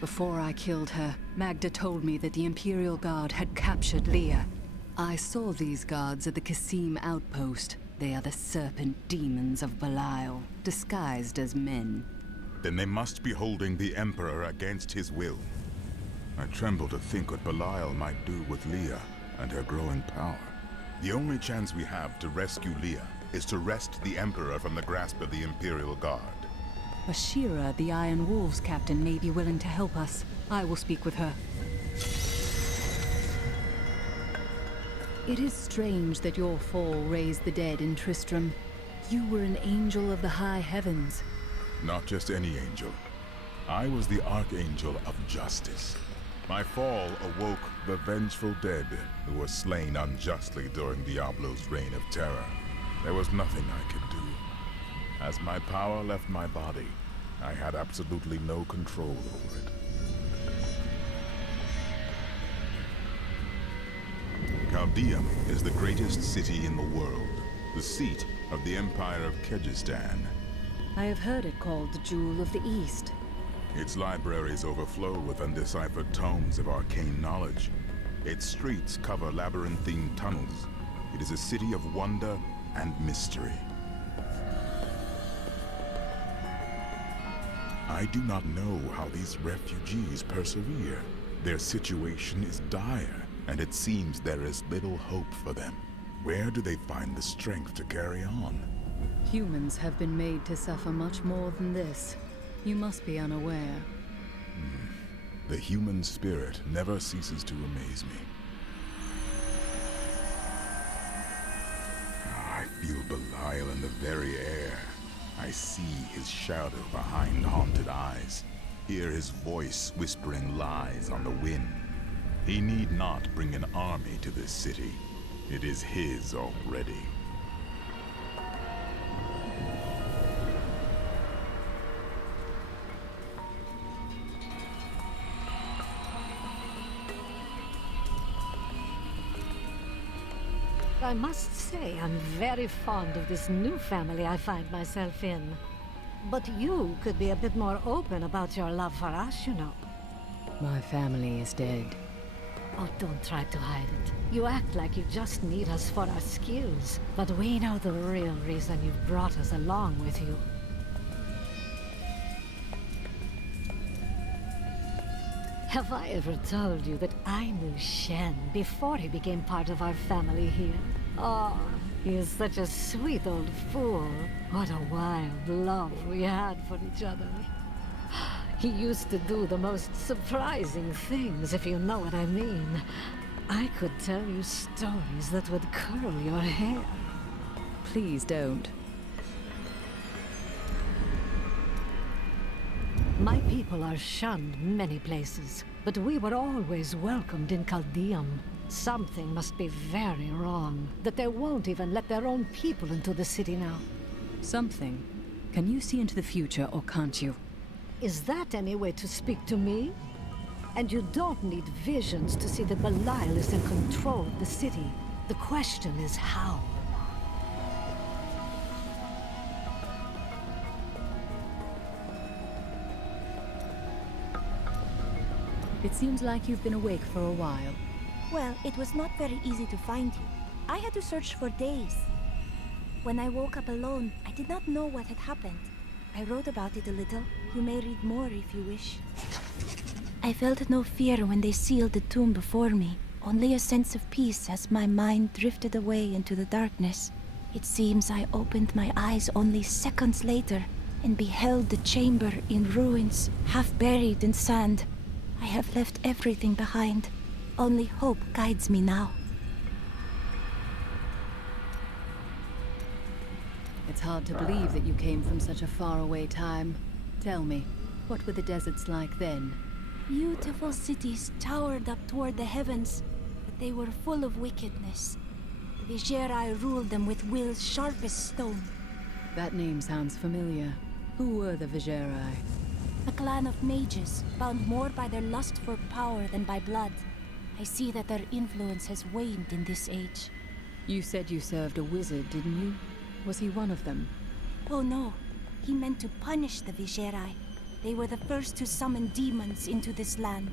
Before I killed her, Maghda told me that the Imperial Guard had captured Leah. I saw these guards at the Kasim outpost. They are the serpent demons of Belial, disguised as men. Then they must be holding the Emperor against his will. I tremble to think what Belial might do with Leah and her growing power. The only chance we have to rescue Leah is to wrest the Emperor from the grasp of the Imperial Guard. Ashira, the Iron Wolves captain, may be willing to help us. I will speak with her. It is strange that your fall raised the dead in Tristram. You were an angel of the high heavens. Not just any angel. I was the Archangel of Justice. My fall awoke the vengeful dead who were slain unjustly during Diablo's reign of terror. There was nothing I could do. As my power left my body, I had absolutely no control over it. Chaldeum is the greatest city in the world, the seat of the Empire of Kyrgyzstan. I have heard it called the Jewel of the East. Its libraries overflow with undeciphered tomes of arcane knowledge. Its streets cover labyrinthine tunnels. It is a city of wonder and mystery. I do not know how these refugees persevere. Their situation is dire, and it seems there is little hope for them. Where do they find the strength to carry on? Humans have been made to suffer much more than this. You must be unaware. The human spirit never ceases to amaze me. I feel Belial in the very air. I see his shadow behind haunted eyes, hear his voice whispering lies on the wind. He need not bring an army to this city. It is his already. I must say I'm very fond of this new family I find myself in. But you could be a bit more open about your love for us, you know. My family is dead. Oh, don't try to hide it. You act like you just need us for our skills. But we know the real reason you've brought us along with you. Have I ever told you that I knew Shen before he became part of our family here? Oh, he is such a sweet old fool. What a wild love we had for each other. He used to do the most surprising things, if you know what I mean. I could tell you stories that would curl your hair. Please don't. My people are shunned many places, but we were always welcomed in Chaldeum. Something must be very wrong, that they won't even let their own people into the city now. Something? Can you see into the future, or can't you? Is that any way to speak to me? And you don't need visions to see that Belial is in control of the city. The question is how? It seems like you've been awake for a while. Well, it was not very easy to find you. I had to search for days. When I woke up alone, I did not know what had happened. I wrote about it a little. You may read more if you wish. I felt no fear when they sealed the tomb before me, only a sense of peace as my mind drifted away into the darkness. It seems I opened my eyes only seconds later and beheld the chamber in ruins, half buried in sand. I have left everything behind. Only hope guides me now. It's hard to believe that you came from such a faraway time. Tell me, what were the deserts like then? Beautiful cities towered up toward the heavens, but they were full of wickedness. The Vigerai ruled them with will's sharpest stone. That name sounds familiar. Who were the Vigerai? A clan of mages, bound more by their lust for power than by blood. I see that their influence has waned in this age. You said you served a wizard, didn't you? Was he one of them? Oh no, he meant to punish the Vigerai. They were the first to summon demons into this land.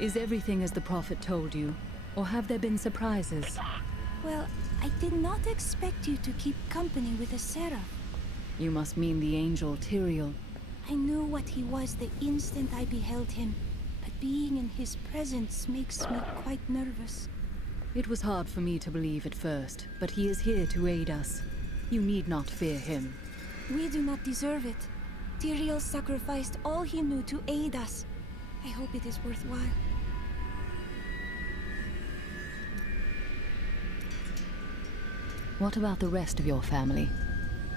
Is everything as the Prophet told you? Or have there been surprises? Well, I did not expect you to keep company with a seraph. You must mean the angel Tyrael. I knew what he was the instant I beheld him, but being in his presence makes me quite nervous. It was hard for me to believe at first, but he is here to aid us. You need not fear him. We do not deserve it. Tyrael sacrificed all he knew to aid us. I hope it is worthwhile. What about the rest of your family?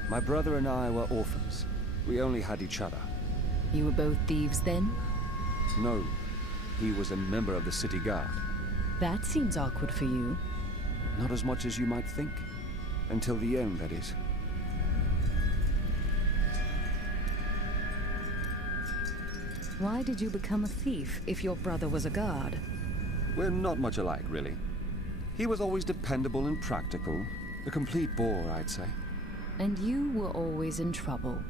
My brother and I were orphans. We only had each other. You were both thieves then? No, he was a member of the city guard. That seems awkward for you. Not as much as you might think. Until the end, that is. Why did you become a thief if your brother was a guard? We're not much alike, really. He was always dependable and practical. A complete bore, I'd say. And you were always in trouble.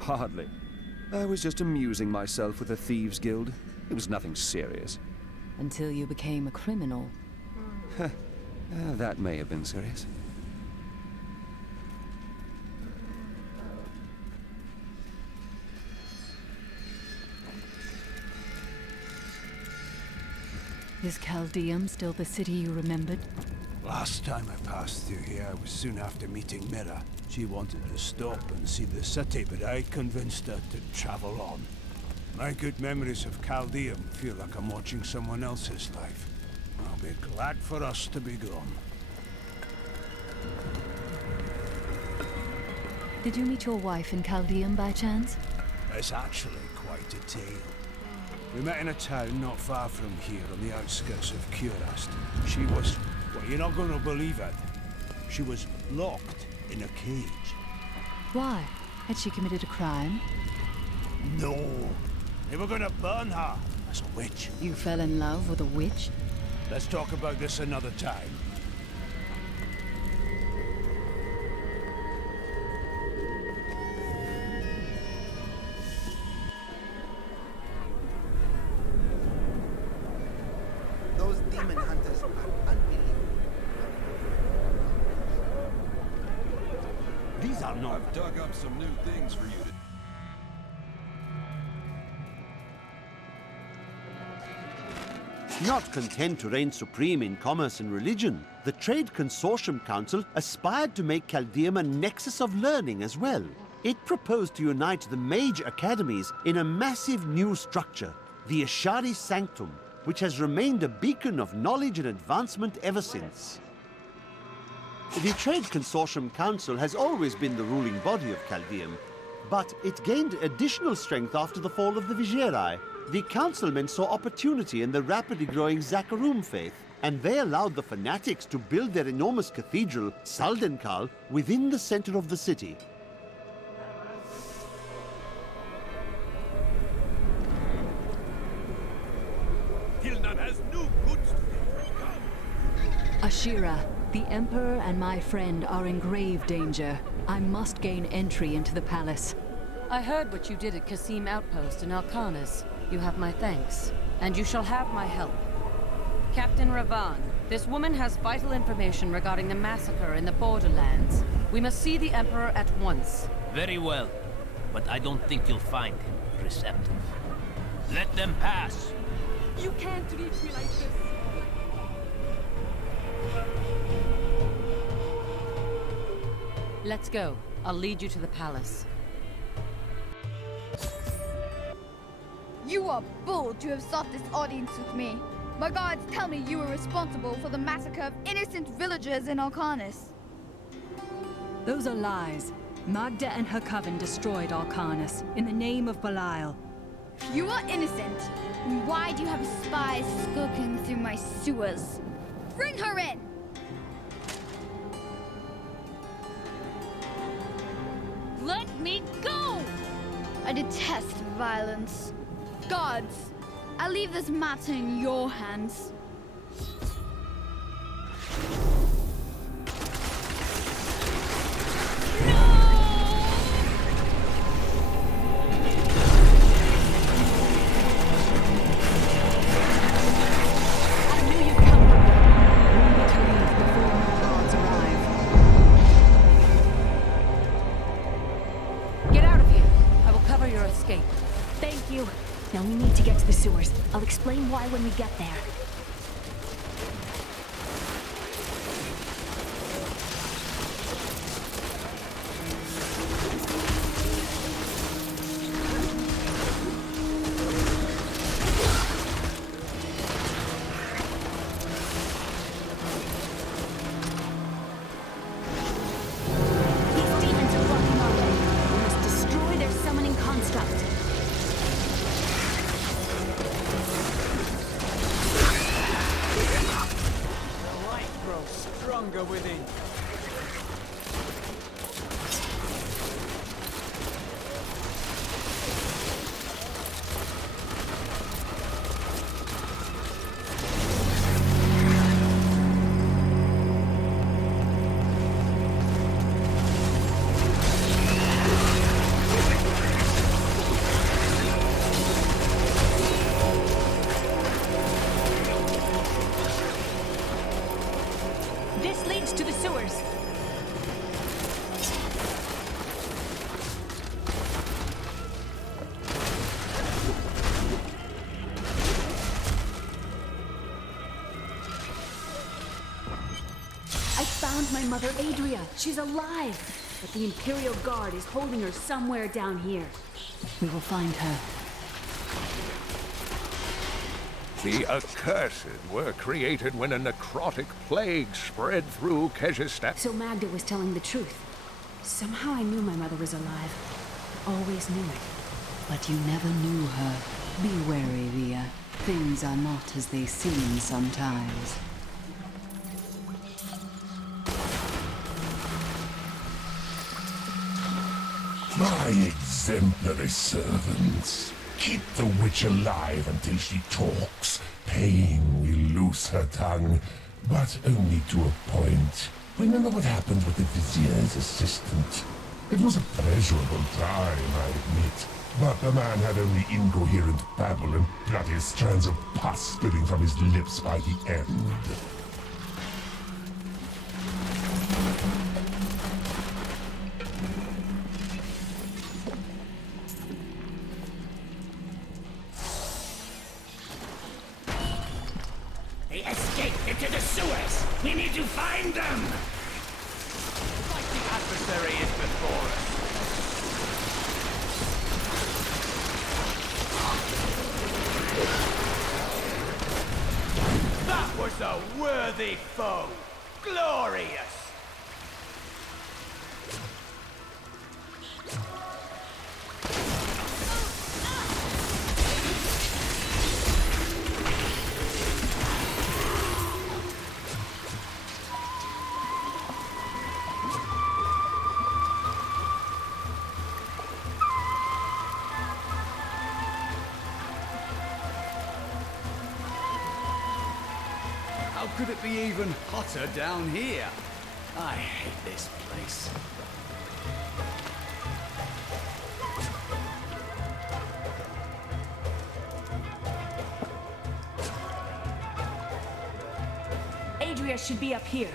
Hardly. I was just amusing myself with the Thieves' Guild. It was nothing serious. Until you became a criminal. That may have been serious. Is Caldeum still the city you remembered? Last time I passed through here was soon after meeting Mira. She wanted to stop and see the city, but I convinced her to travel on. My good memories of Caldeum feel like I'm watching someone else's life. I'll be glad for us to be gone. Did you meet your wife in Caldeum by chance? It's actually quite a tale. We met in a town not far from here on the outskirts of Curast. She was... well, you're not going to believe it. She was locked in a cage. Why? Had she committed a crime? No. They were going to burn her as a witch. You fell in love with a witch? Let's talk about this another time. Those demon hunters are unbelievable. These are not... I've dug up some new things for you to... Not content to reign supreme in commerce and religion, the Trade Consortium Council aspired to make Caldeum a nexus of learning as well. It proposed to unite the mage academies in a massive new structure, the Ashari Sanctum, which has remained a beacon of knowledge and advancement ever since. The Trade Consortium Council has always been the ruling body of Caldeum, but it gained additional strength after the fall of the Vigieri. The councilmen saw opportunity in the rapidly growing Zakarum faith, and they allowed the fanatics to build their enormous cathedral, Saldenkal, within the center of the city. Hilnan has new goods. Ashira, the Emperor and my friend are in grave danger. I must gain entry into the palace. I heard what you did at Kasim Outpost in Alcanis. You have my thanks, and you shall have my help. Captain Ravan, this woman has vital information regarding the massacre in the borderlands. We must see the Emperor at once. Very well, but I don't think you'll find him receptive. Let them pass! You can't reach me like this. Let's go. I'll lead you to the palace. You are bold to have sought this audience with me. My guards tell me you were responsible for the massacre of innocent villagers in Alcanis. Those are lies. Maghda and her coven destroyed Alcanis in the name of Belial. If you are innocent, then why do you have spies skulking through my sewers? Bring her in! Let me go! I detest violence. Gods, I leave this matter in your hands. sewers. I'll explain why when we get there. My mother, Adria. She's alive. But the Imperial Guard is holding her somewhere down here. We will find her. The Accursed were created when a necrotic plague spread through Kyrgyzstan. So Maghda was telling the truth. Somehow I knew my mother was alive. Always knew it. But you never knew her. Be wary, Leah. Things are not as they seem sometimes. My exemplary servants. Keep the witch alive until she talks. Pain will loose her tongue, but only to a point. Remember what happened with the Vizier's assistant? It was a pleasurable time, I admit. But the man had only incoherent babble and bloody strands of pus spilling from his lips by the end. Into the sewers! We need to find them! Like the adversary is before us. That was a worthy foe! Glorious! How could it be even hotter down here? I hate this place. Adria should be up here.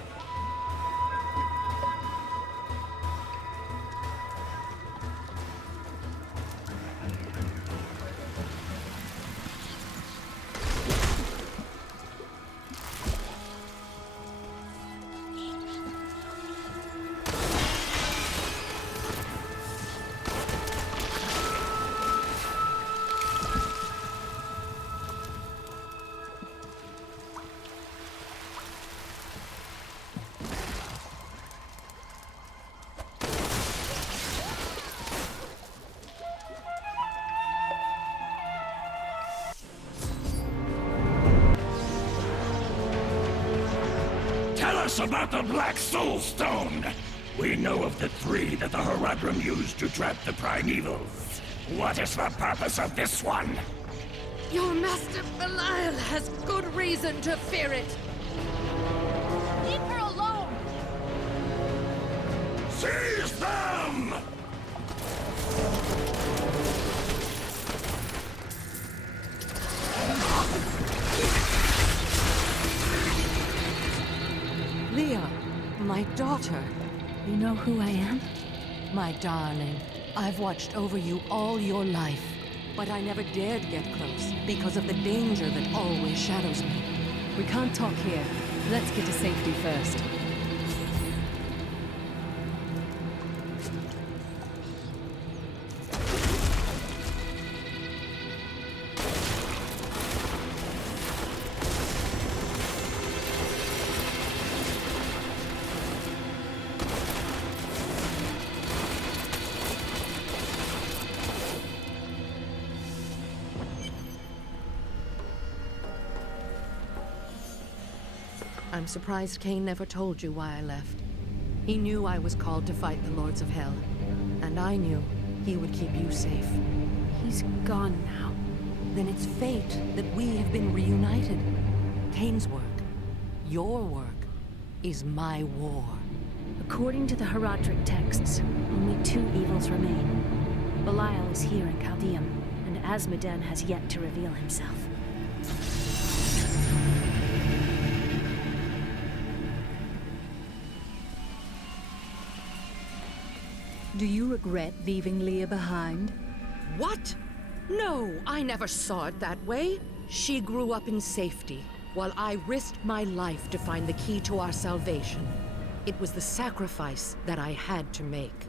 Tell us about the Black Soul Stone! We know of the 3 that the Horadrim used to trap the Primevals. What is the purpose of this one? Your master Belial has good reason to fear it. Leave her alone! Seize them! Leah, my daughter. You know who I am? My darling, I've watched over you all your life. But I never dared get close because of the danger that always shadows me. We can't talk here. Let's get to safety first. I'm surprised Cain never told you why I left. He knew I was called to fight the Lords of Hell, and I knew he would keep you safe. He's gone now. Then it's fate that we have been reunited. Cain's work, your work, is my war. According to the Herodric texts, only 2 evils remain. Belial is here in Chaldeum, and Asmoden has yet to reveal himself. Do you regret leaving Leah behind? What? No, I never saw it that way. She grew up in safety, while I risked my life to find the key to our salvation. It was the sacrifice that I had to make.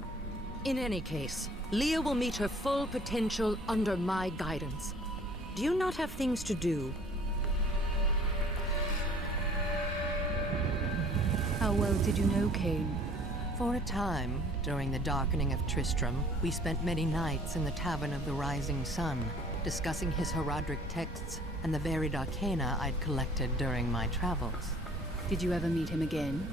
In any case, Leah will meet her full potential under my guidance. Do you not have things to do? How well did you know Cain? For a time, during the darkening of Tristram, we spent many nights in the Tavern of the Rising Sun, discussing his Herodric texts and the varied arcana I'd collected during my travels. Did you ever meet him again?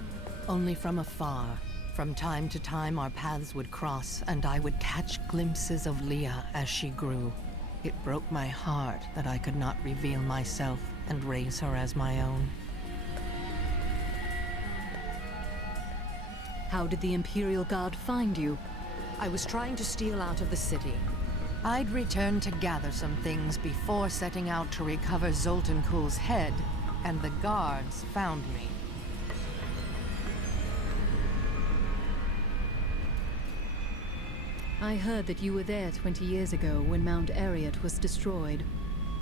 Only from afar. From time to time, our paths would cross, and I would catch glimpses of Leah as she grew. It broke my heart that I could not reveal myself and raise her as my own. How did the Imperial Guard find you? I was trying to steal out of the city. I'd returned to gather some things before setting out to recover Zoltun Kulle's head, and the guards found me. I heard that you were there 20 years ago when Mount Ariat was destroyed.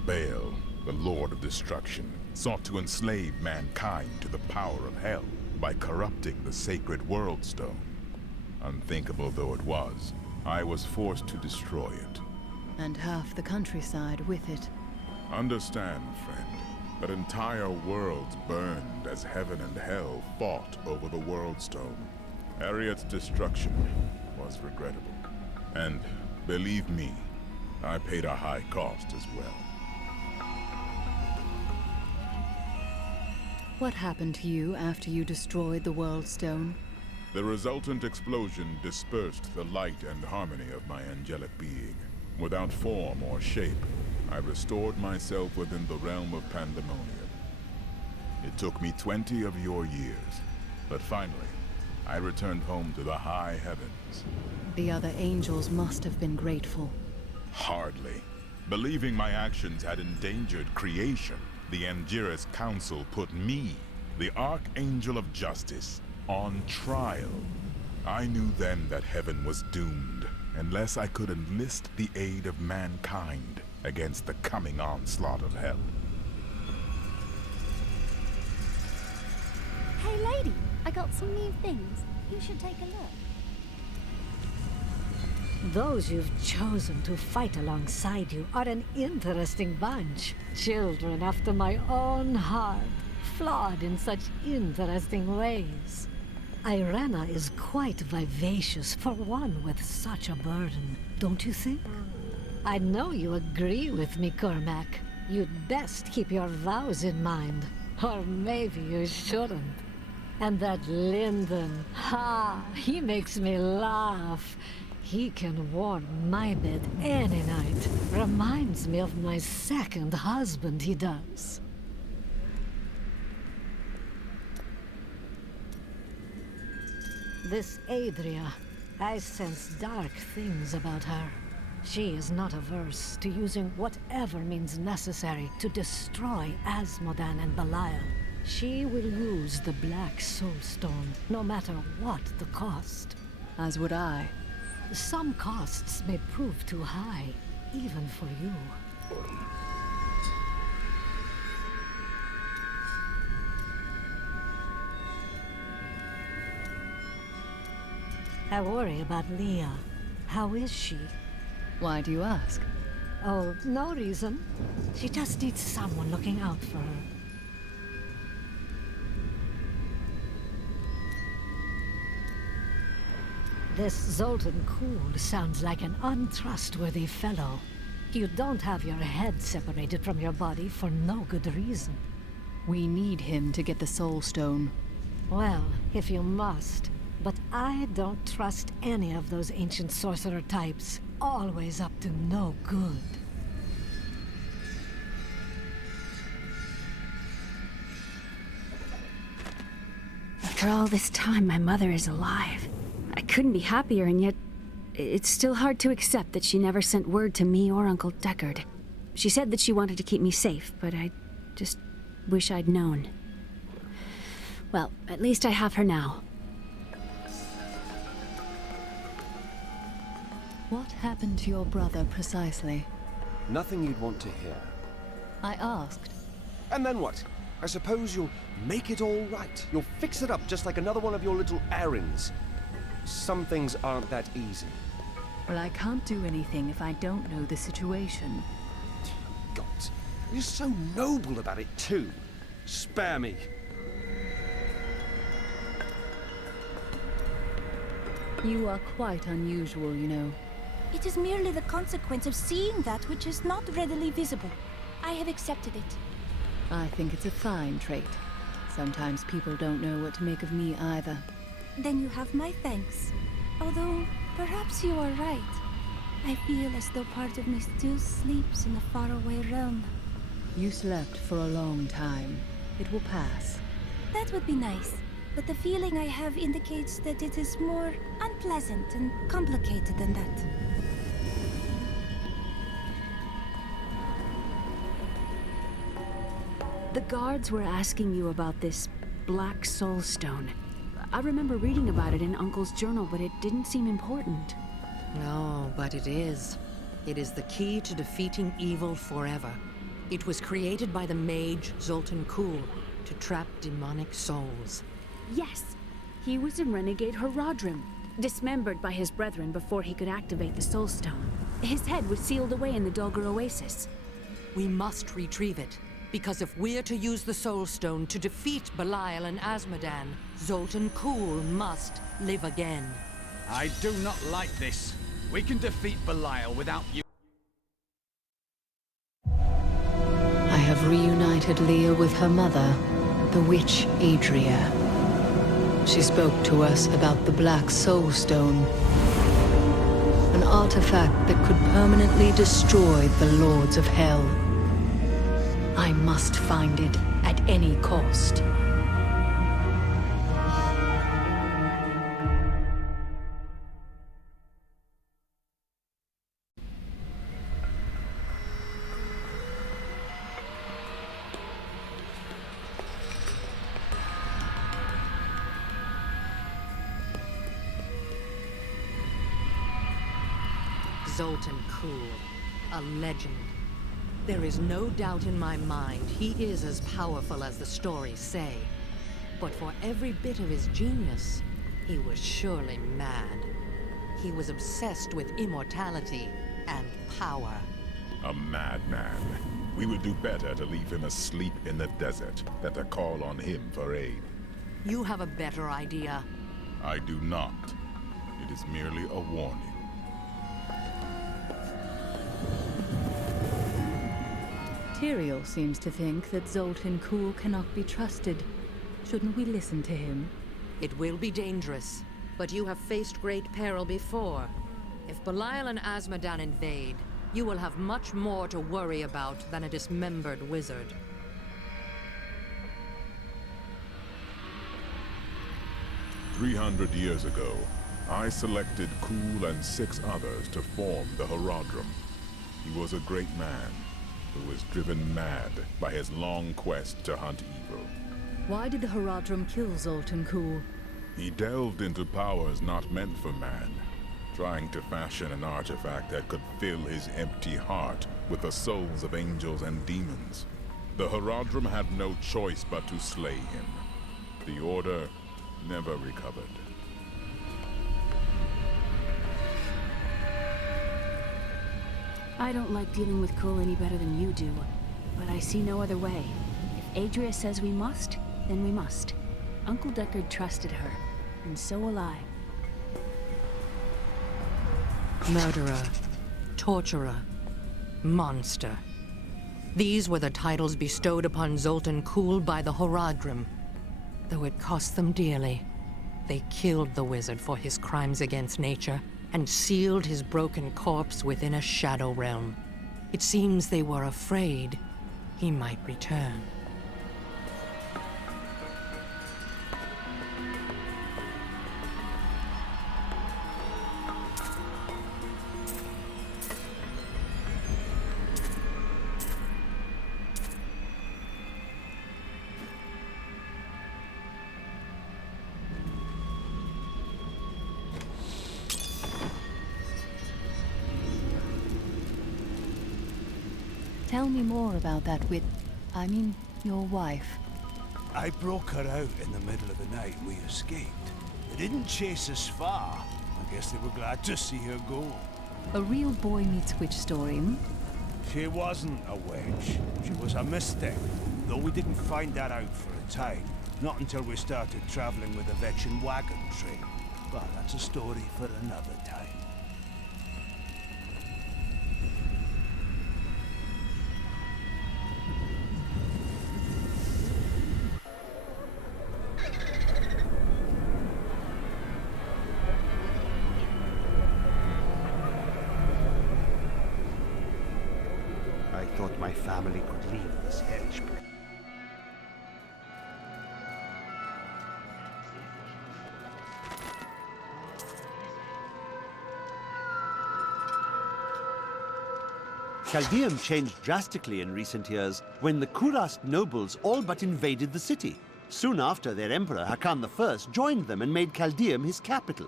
Baal, the Lord of Destruction, sought to enslave mankind to the power of hell by corrupting the sacred World Stone. Unthinkable though it was, I was forced to destroy it. And half the countryside with it. Understand, friend, that entire worlds burned as heaven and hell fought over the World Stone. Ariat's destruction was regrettable. And, believe me, I paid a high cost as well. What happened to you after you destroyed the World Stone? The resultant explosion dispersed the light and harmony of my angelic being. Without form or shape, I restored myself within the realm of pandemonium. It took me 20 of your years, but finally, I returned home to the high heavens. The other angels must have been grateful. Hardly. Believing my actions had endangered creation, the Angiris Council put me, the Archangel of Justice, on trial. I knew then that heaven was doomed, unless I could enlist the aid of mankind against the coming onslaught of hell. Hey lady, I got some new things. You should take a look. Those you've chosen to fight alongside you are an interesting bunch. Children after my own heart, flawed in such interesting ways. Irena is quite vivacious for one with such a burden, don't you think? I know you agree with me, Cormac. You'd best keep your vows in mind. Or maybe you shouldn't. And that Lyndon, he makes me laugh. He can warm my bed any night. Reminds me of my second husband, he does. This Adria, I sense dark things about her. She is not averse to using whatever means necessary to destroy Asmodan and Belial. She will use the Black Soul Stone, no matter what the cost. As would I. Some costs may prove too high, even for you. I worry about Leah. How is she? Why do you ask? Oh, no reason. She just needs someone looking out for her. This Zoltun Kulle sounds like an untrustworthy fellow. You don't have your head separated from your body for no good reason. We need him to get the Soul Stone. Well, if you must. But I don't trust any of those ancient sorcerer types. Always up to no good. After all this time, my mother is alive. I couldn't be happier, and yet it's still hard to accept that she never sent word to me or Uncle Deckard. She said that she wanted to keep me safe, but I just wish I'd known. Well, at least I have her now. What happened to your brother precisely? Nothing you'd want to hear. I asked. And then what? I suppose you'll make it all right. You'll fix it up just like another one of your little errands. Some things aren't that easy. Well, I can't do anything if I don't know the situation. God, you're so noble about it too. Spare me. You are quite unusual, you know. It is merely the consequence of seeing that which is not readily visible. I have accepted it. I think it's a fine trait. Sometimes people don't know what to make of me either. Then you have my thanks. Although, perhaps you are right. I feel as though part of me still sleeps in a faraway realm. You slept for a long time. It will pass. That would be nice. But the feeling I have indicates that it is more unpleasant and complicated than that. The guards were asking you about this Black Soul Stone. I remember reading about it in Uncle's journal, but it didn't seem important. No, but it is. It is the key to defeating evil forever. It was created by the mage Zoltun Kulle to trap demonic souls. Yes, he was a renegade Haradrim, dismembered by his brethren before he could activate the Soul Stone. His head was sealed away in the Dulgar Oasis. We must retrieve it, because if we're to use the Soul Stone to defeat Belial and Azmodan, Zoltun Kulle must live again. I do not like this. We can defeat Belial without you. I have reunited Leah with her mother, the witch Adria. She spoke to us about the Black Soul Stone, an artifact that could permanently destroy the Lords of Hell. I must find it at any cost. Zoltun Kulle, a legend. There is no doubt in my mind he is as powerful as the stories say. But for every bit of his genius, he was surely mad. He was obsessed with immortality and power. A madman. We would do better to leave him asleep in the desert than to call on him for aid. You have a better idea. I do not. It is merely a warning. Tyrael seems to think that Zoltun Kulle cannot be trusted. Shouldn't we listen to him? It will be dangerous, but you have faced great peril before. If Belial and Azmodan invade, you will have much more to worry about than a dismembered wizard. "300 years ago, I selected Kulle and 6 others to form the Haradrim. He was a great man, who was driven mad by his long quest to hunt evil. Why did the Haradrim kill Zoltun Kulle? He delved into powers not meant for man, trying to fashion an artifact that could fill his empty heart with the souls of angels and demons. The Horadrim had no choice but to slay him. The Order never recovered. I don't like dealing with Kulle any better than you do, but I see no other way. If Adria says we must, then we must. Uncle Deckard trusted her, and so will I. Murderer, torturer, monster. These were the titles bestowed upon Zoltun Kulle by the Horadrim. Though it cost them dearly, they killed the wizard for his crimes against nature and sealed his broken corpse within a shadow realm. It seems they were afraid he might return. Tell me more about that your wife. I broke her out in the middle of the night and we escaped. They didn't chase us far. I guess they were glad to see her go. A real boy meets witch story, hmm? She wasn't a witch. She was a mystic. Though we didn't find that out for a time. Not until we started traveling with the Vetchin wagon train. But that's a story for another time. I thought my family could leave this hellish place. Caldeum changed drastically in recent years when the Kurast nobles all but invaded the city. Soon after, their emperor, Hakan I, joined them and made Caldeum his capital.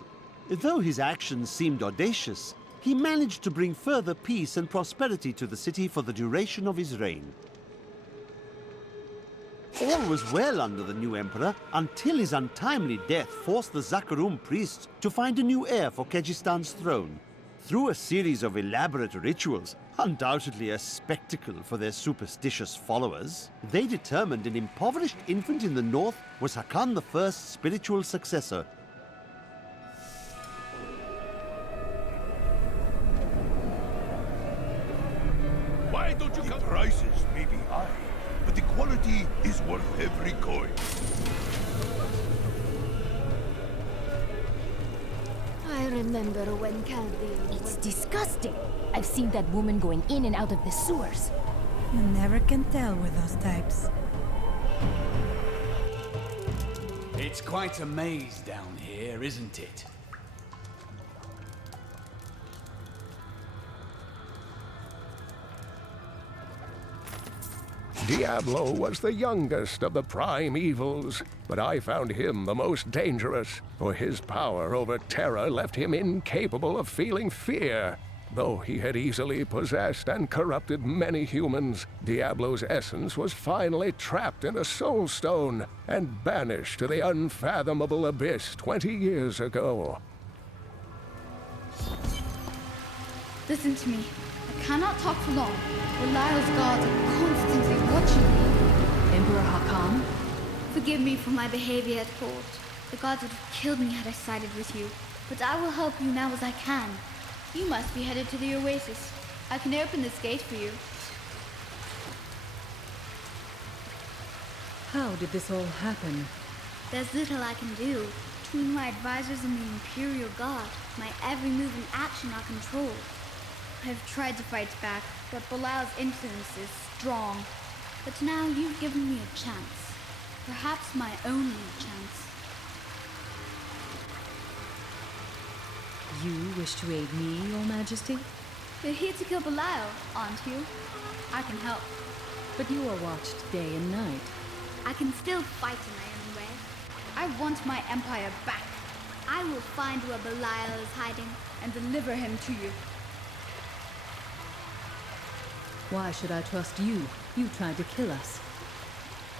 Though his actions seemed audacious, he managed to bring further peace and prosperity to the city for the duration of his reign. All was well under the new emperor until his untimely death forced the Zakarum priests to find a new heir for Kejistan's throne. Through a series of elaborate rituals, undoubtedly a spectacle for their superstitious followers, they determined an impoverished infant in the north was Hakan I's spiritual successor. Why don't you come? The prices may be high, but the quality is worth every coin. I remember when Caldeum... It's disgusting. I've seen that woman going in and out of the sewers. You never can tell with those types. It's quite a maze down here, isn't it? Diablo was the youngest of the prime evils, but I found him the most dangerous, for his power over terror left him incapable of feeling fear. Though he had easily possessed and corrupted many humans, Diablo's essence was finally trapped in a soul stone and banished to the unfathomable abyss 20 years ago. Listen to me. I cannot talk for long. Belial's guards are constantly watching me. Emperor Hakan? Forgive me for my behavior at court. The gods would have killed me had I sided with you. But I will help you now as I can. You must be headed to the Oasis. I can open this gate for you. How did this all happen? There's little I can do. Between my advisors and the Imperial Guard, my every move and action are controlled. I've tried to fight back, but Belial's influence is strong. But now you've given me a chance. Perhaps my only chance. You wish to aid me, Your Majesty? You're here to kill Belial, aren't you? I can help. But you are watched day and night. I can still fight in my own way. I want my empire back. I will find where Belial is hiding. and deliver him to you. Why should I trust you? You tried to kill us.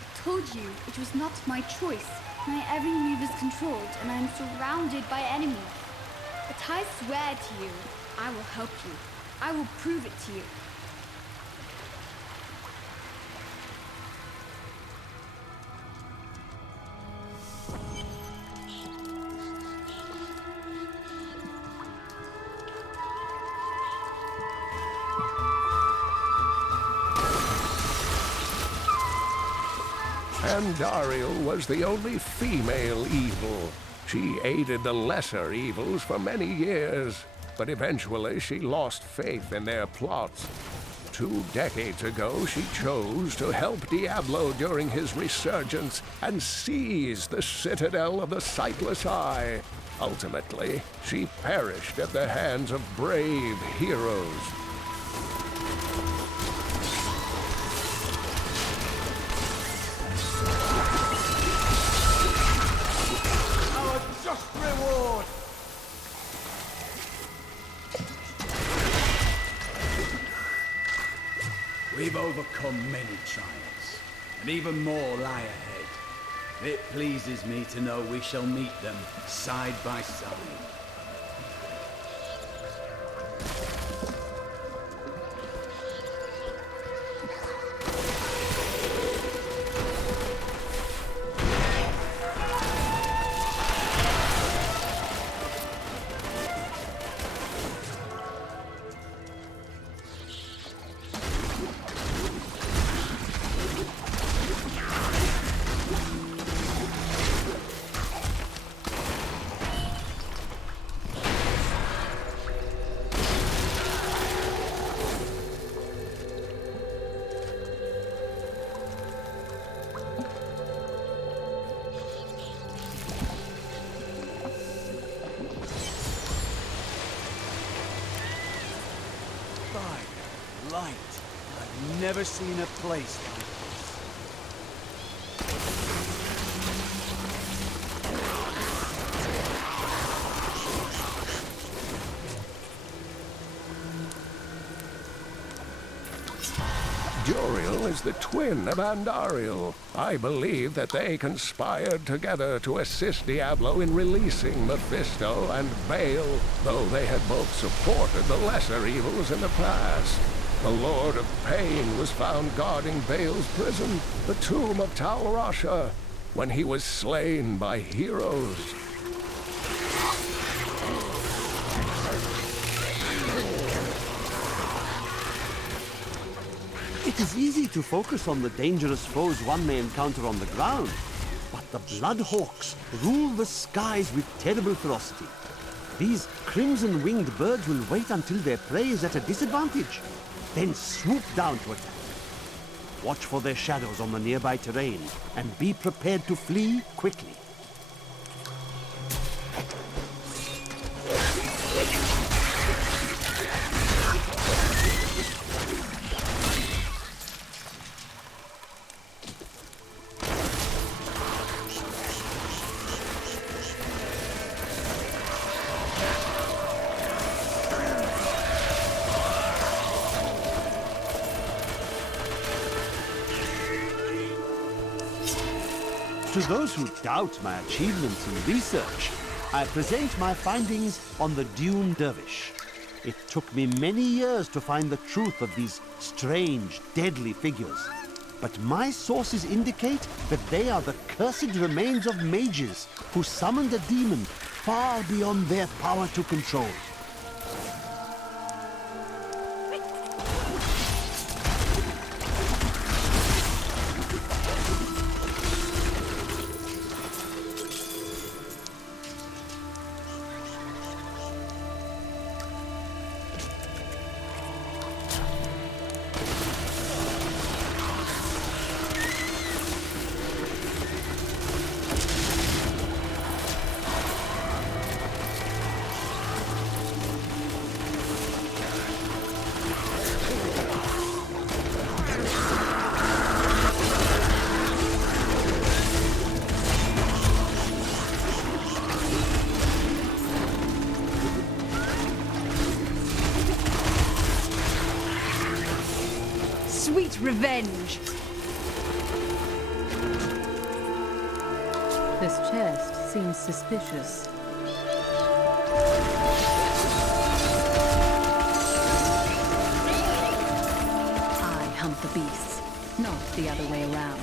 I told you it was not my choice. My every move is controlled, and I am surrounded by enemies. But I swear to you, I will help you. I will prove it to you. Andariel was the only female evil. She aided the lesser evils for many years, but eventually she lost faith in their plots. 2 decades ago, she chose to help Diablo during his resurgence and seize the citadel of the Sightless Eye. Ultimately, she perished at the hands of brave heroes. Reward! We've overcome many trials, and even more lie ahead. It pleases me to know we shall meet them side by side. Light. I've never seen a place like this. Joriel is the twin of Andariel. I believe that they conspired together to assist Diablo in releasing Mephisto and Baal, though they had both supported the lesser evils in the past. The Lord of Pain was found guarding Baal's prison, the tomb of Tal Rasha, when he was slain by heroes. It is easy to focus on the dangerous foes one may encounter on the ground, but the Bloodhawks rule the skies with terrible ferocity. These crimson-winged birds will wait until their prey is at a disadvantage, then swoop down to attack. Watch for their shadows on the nearby terrain, and be prepared to flee quickly. To those who doubt my achievements in research, I present my findings on the Dune Dervish. It took me many years to find the truth of these strange, deadly figures. But my sources indicate that they are the cursed remains of mages who summoned a demon far beyond their power to control. revenge! This chest seems suspicious. I hunt the beasts, not the other way around.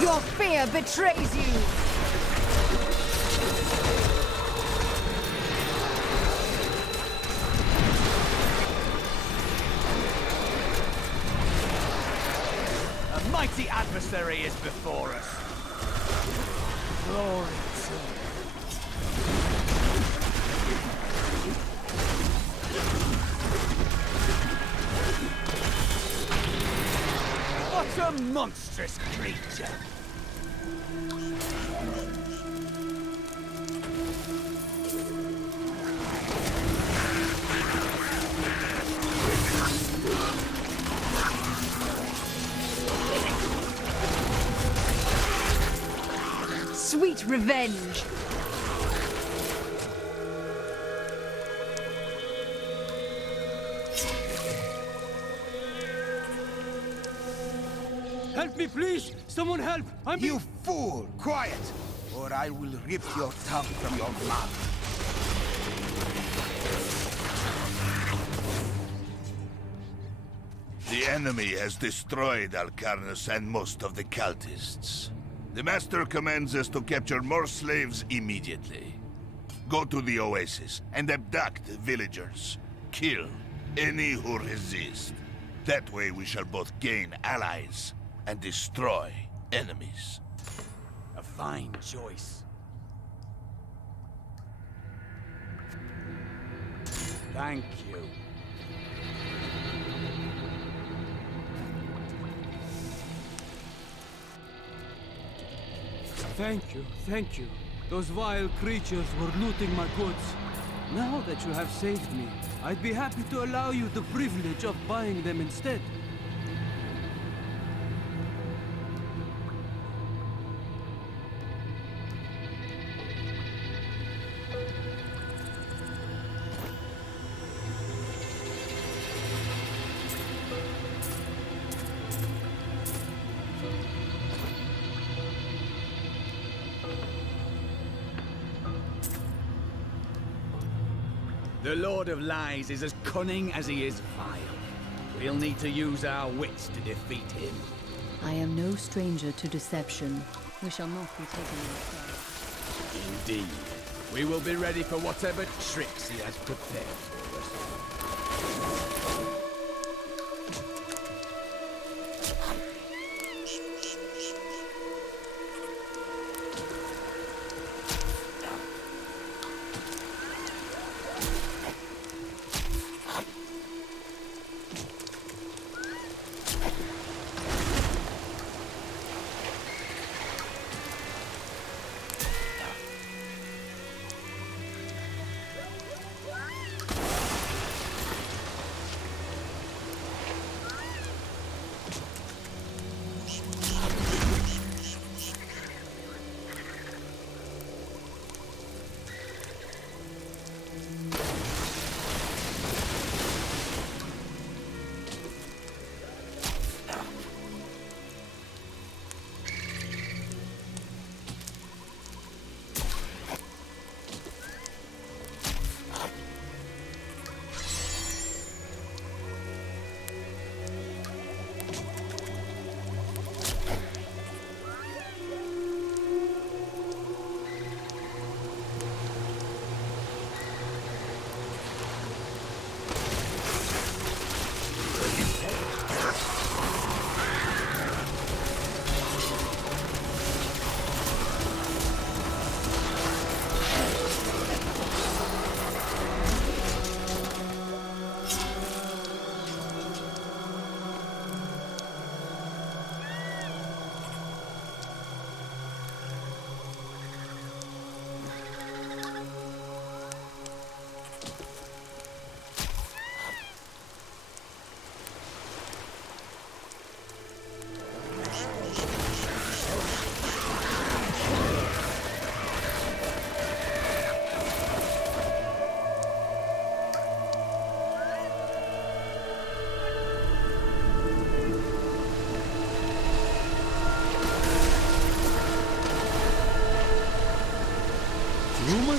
Your fear betrays you! A mighty adversary is before us. Glory to What a monstrous creature! Sweet revenge! Help me, please! Someone help! You fool! Quiet! Or I will rip your tongue from your mouth. The enemy has destroyed Alcarnus and most of the cultists. The Master commands us to capture more slaves immediately. Go to the oasis and abduct villagers. Kill any who resist. That way we shall both gain allies and destroy enemies. A fine choice. Thank you. Thank you. Those vile creatures were looting my goods. Now that you have saved me, I'd be happy to allow you the privilege of buying them instead. The Lord of Lies is as cunning as he is vile. We'll need to use our wits to defeat him. I am no stranger to deception. We shall not be taken in Indeed. We will be ready for whatever tricks he has prepared for us.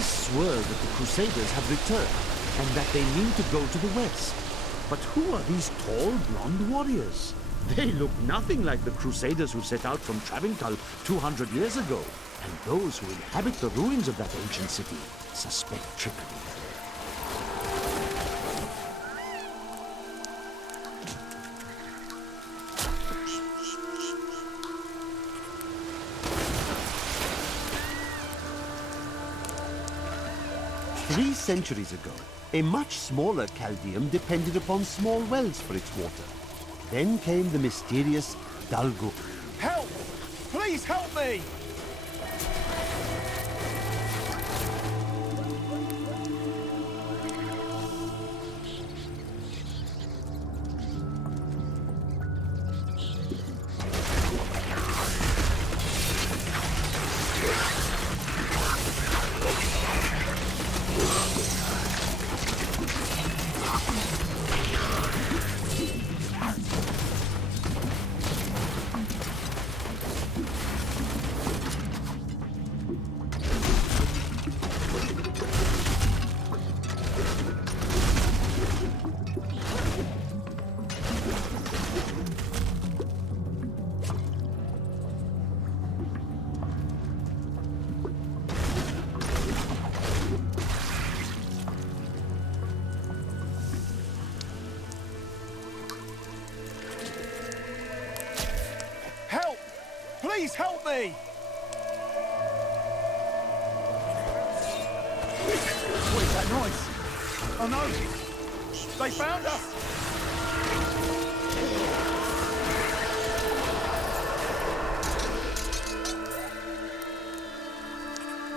Rumors swirl that the Crusaders have returned, and that they mean to go to the west. But who are these tall, blonde warriors? They look nothing like the Crusaders who set out from Travincal 200 years ago. And those who inhabit the ruins of that ancient city suspect trickery. Three centuries ago, a much smaller Chaldeum depended upon small wells for its water. Then came the mysterious Dalgur. Help! Please help me! Please help me! What is that noise? Oh no! They found us!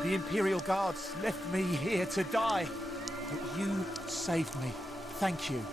The Imperial Guards left me here to die, but you saved me. Thank you.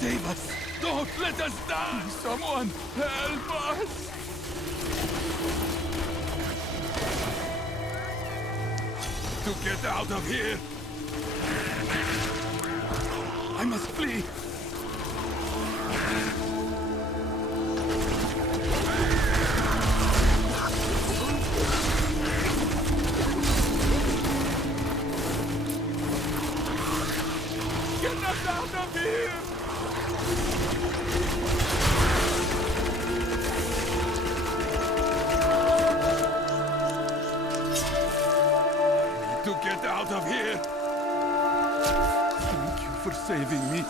Save us! Don't let us die! Someone help us! To get out of here! I must flee! Get us out of here! To get out of here! Thank you for saving me.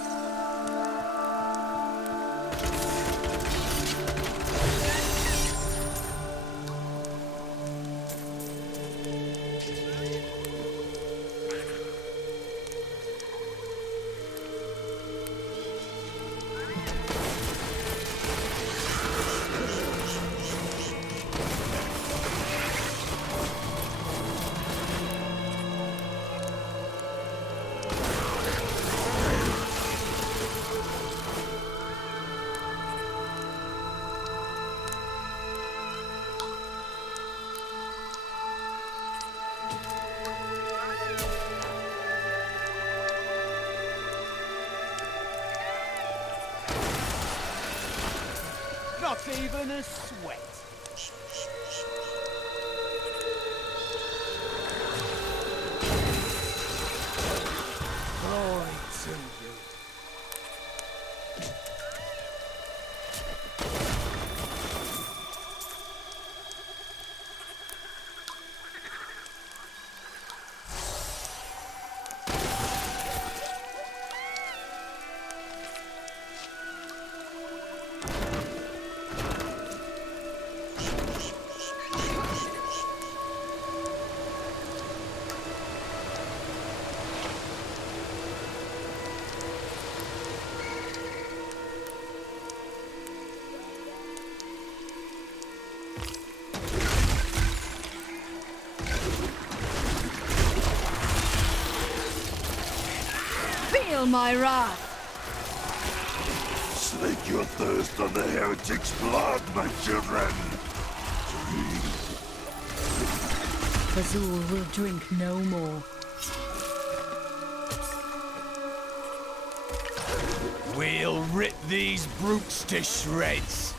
Not even a sweat. Glory to you. Feel my wrath! slake your thirst on the heretic's blood, my children. Azul will drink no more. We'll rip these brutes to shreds.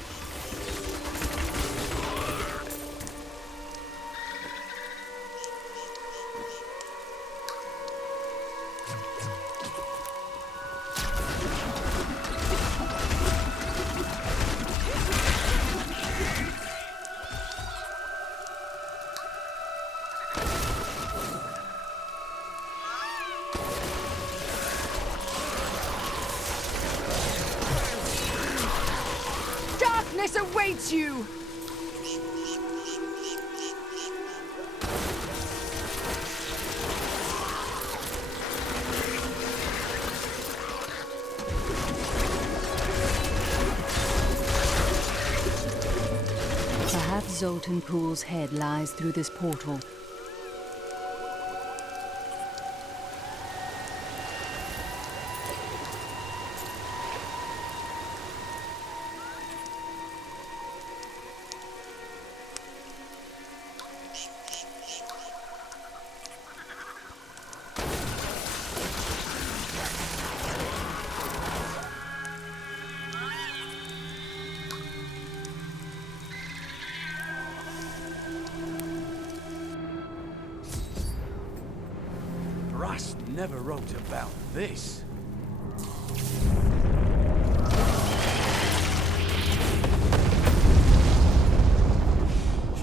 Darkness awaits you! Perhaps Zoltun Kulle's head lies through this portal. Rust never wrote about this.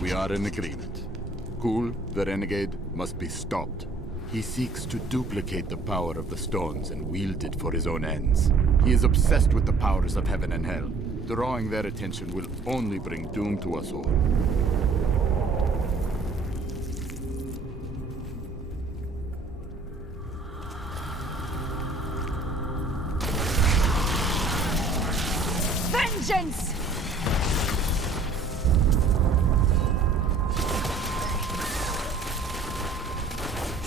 We are in agreement. Kulle, the renegade, must be stopped. He seeks to duplicate the power of the stones and wield it for his own ends. He is obsessed with the powers of heaven and hell. Drawing their attention will only bring doom to us all. Vengeance!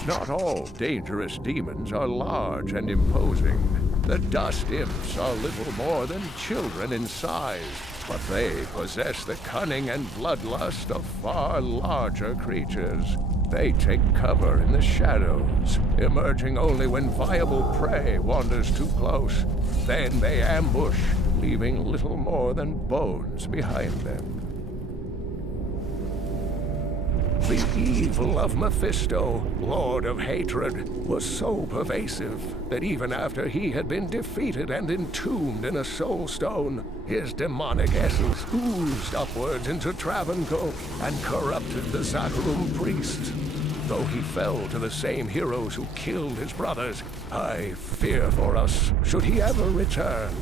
Not all dangerous demons are large and imposing. The dust imps are little more than children in size, but they possess the cunning and bloodlust of far larger creatures. They take cover in the shadows, emerging only when viable prey wanders too close. Then they ambush, leaving little more than bones behind them. The evil of Mephisto, Lord of Hatred, was so pervasive that even after he had been defeated and entombed in a soul stone, his demonic essence oozed upwards into Travancore and corrupted the Zakrum priests. Though he fell to the same heroes who killed his brothers, I fear for us should he ever return.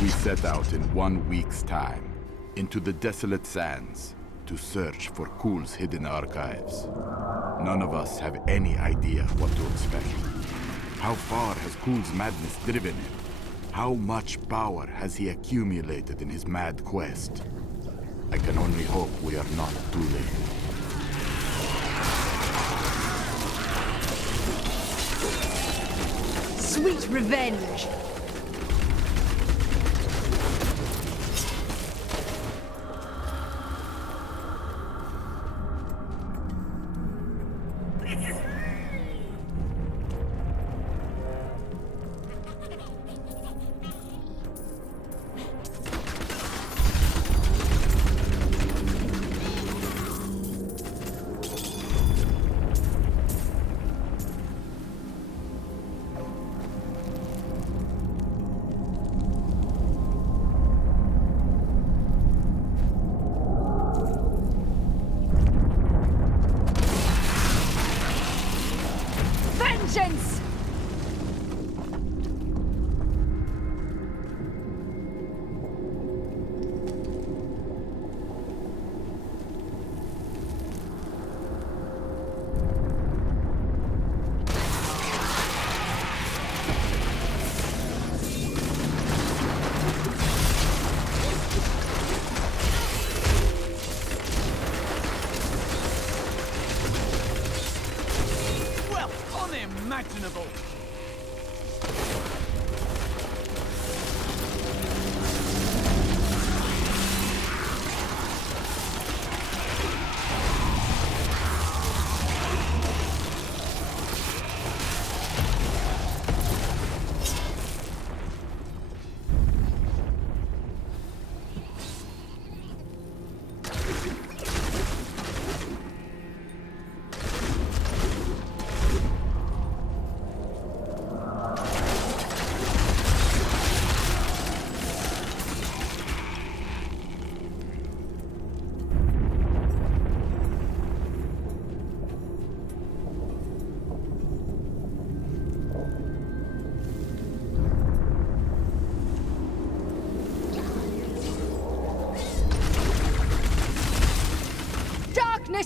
We set out in 1 week's time, into the desolate sands, to search for Kulle's hidden archives. None of us have any idea what to expect. How far has Kulle's madness driven him? How much power has he accumulated in his mad quest? I can only hope we are not too late. Sweet revenge!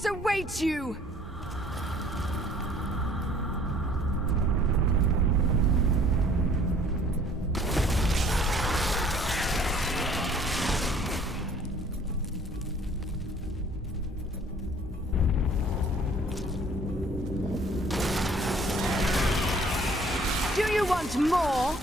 vengeance awaits you! Do you want more?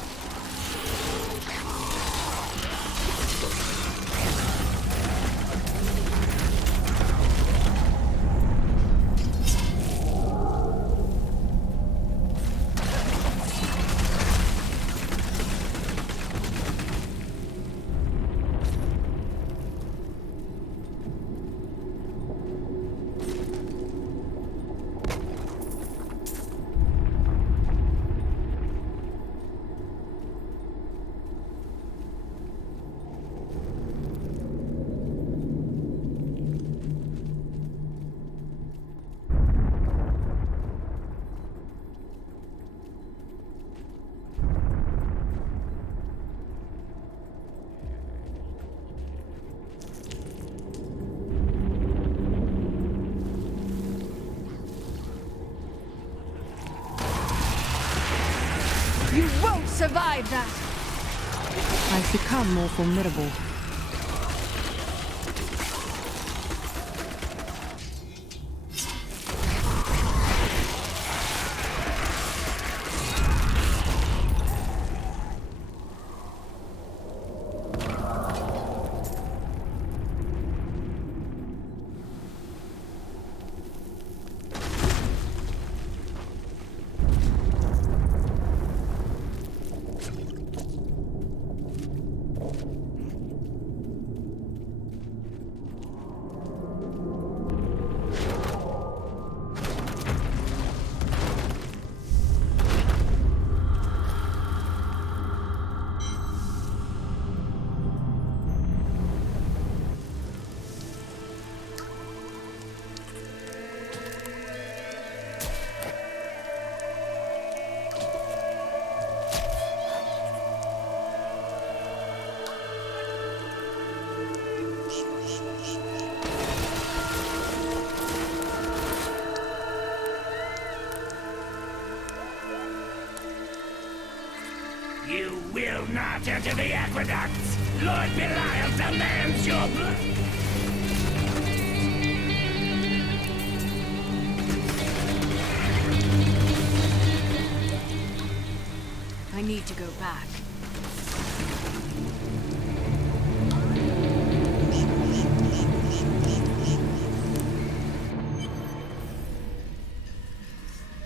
You won't survive that! I've become more formidable. You will not enter the aqueducts! Lord Belial demands your blood! I need to go back.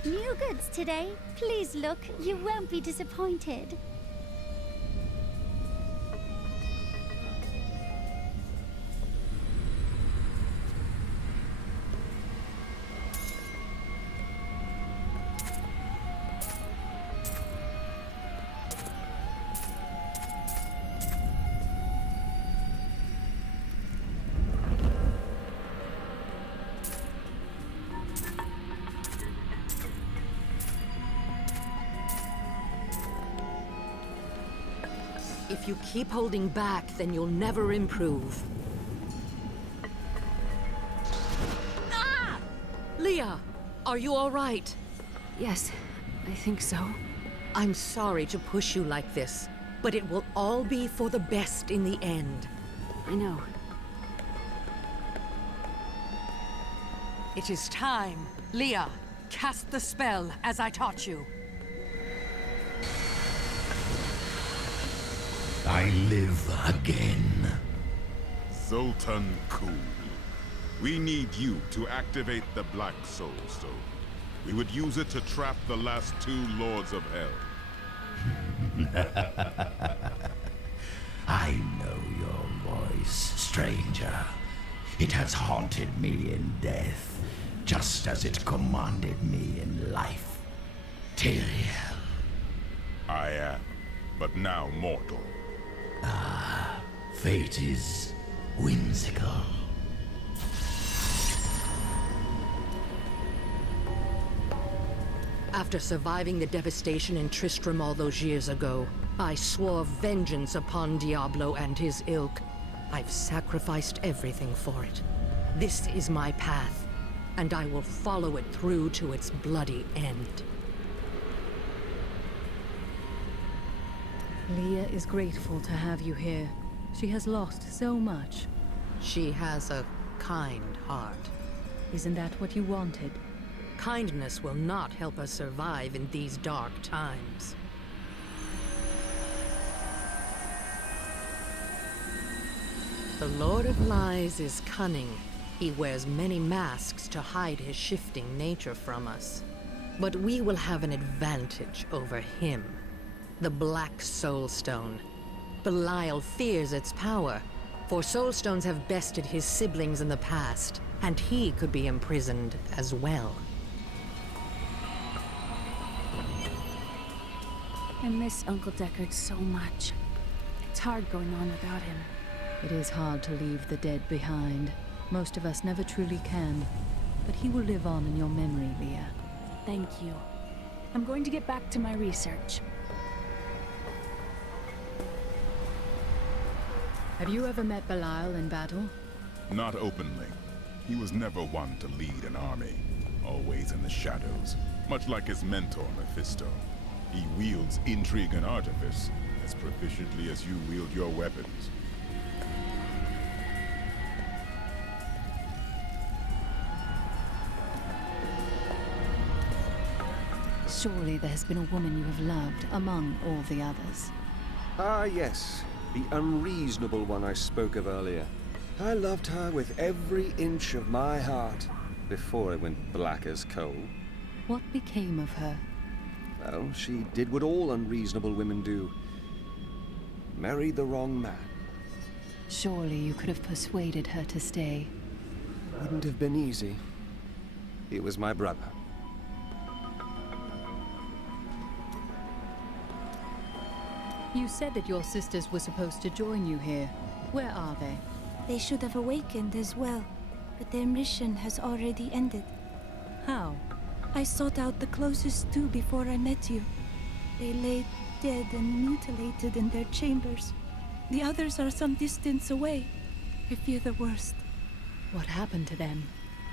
New goods today. Please look, you won't be disappointed. If you keep holding back, then you'll never improve. Ah! Leah, are you all right? Yes, I think so. I'm sorry to push you like this, but it will all be for the best in the end. I know. It is time. Leah, cast the spell as I taught you. I live again. Zoltun Kulle. We need you to activate the Black Soul Stone. We would use it to trap the last two Lords of Hell. I know your voice, stranger. It has haunted me in death, just as it commanded me in life. Tyrael. I am, but now mortal. Ah, fate is whimsical. After surviving the devastation in Tristram all those years ago, I swore vengeance upon Diablo and his ilk. I've sacrificed everything for it. This is my path. and I will follow it through to its bloody end. Leah is grateful to have you here. She has lost so much. She has a kind heart. Isn't that what you wanted? Kindness will not help us survive in these dark times. The Lord of Lies is cunning. He wears many masks to hide his shifting nature from us. But we will have an advantage over him. The Black Soul Stone. Belial fears its power, for Soulstones have bested his siblings in the past, and he could be imprisoned as well. I miss Uncle Deckard so much. It's hard going on without him. It is hard to leave the dead behind. Most of us never truly can. But he will live on in your memory, Leah. Thank you. I'm going to get back to my research. Have you ever met Belial in battle? Not openly. He was never one to lead an army. Always in the shadows, much like his mentor, Mephisto. He wields intrigue and artifice as proficiently as you wield your weapons. Surely there has been a woman you have loved among all the others. Ah, yes. The unreasonable one I spoke of earlier. I loved her with every inch of my heart before it went black as coal. What became of her? Well, she did what all unreasonable women do. Married the wrong man. Surely you could have persuaded her to stay. Wouldn't have been easy. He was my brother. You said that your sisters were supposed to join you here. Where are they? They should have awakened as well, but their mission has already ended. How? I sought out the closest two before I met you. They lay dead and mutilated in their chambers. The others are some distance away. I fear the worst. What happened to them?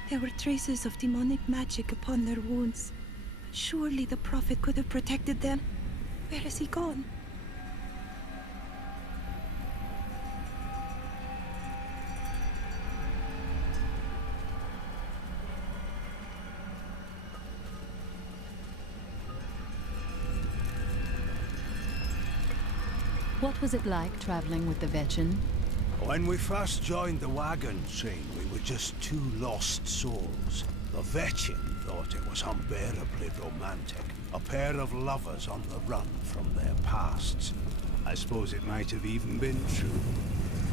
There were traces of demonic magic upon their wounds. Surely the Prophet could have protected them. Where has he gone? What was it like traveling with the Vetchin? When we first joined the wagon train, we were just two lost souls. The Vetchin thought it was unbearably romantic. A pair of lovers on the run from their pasts. I suppose it might have even been true.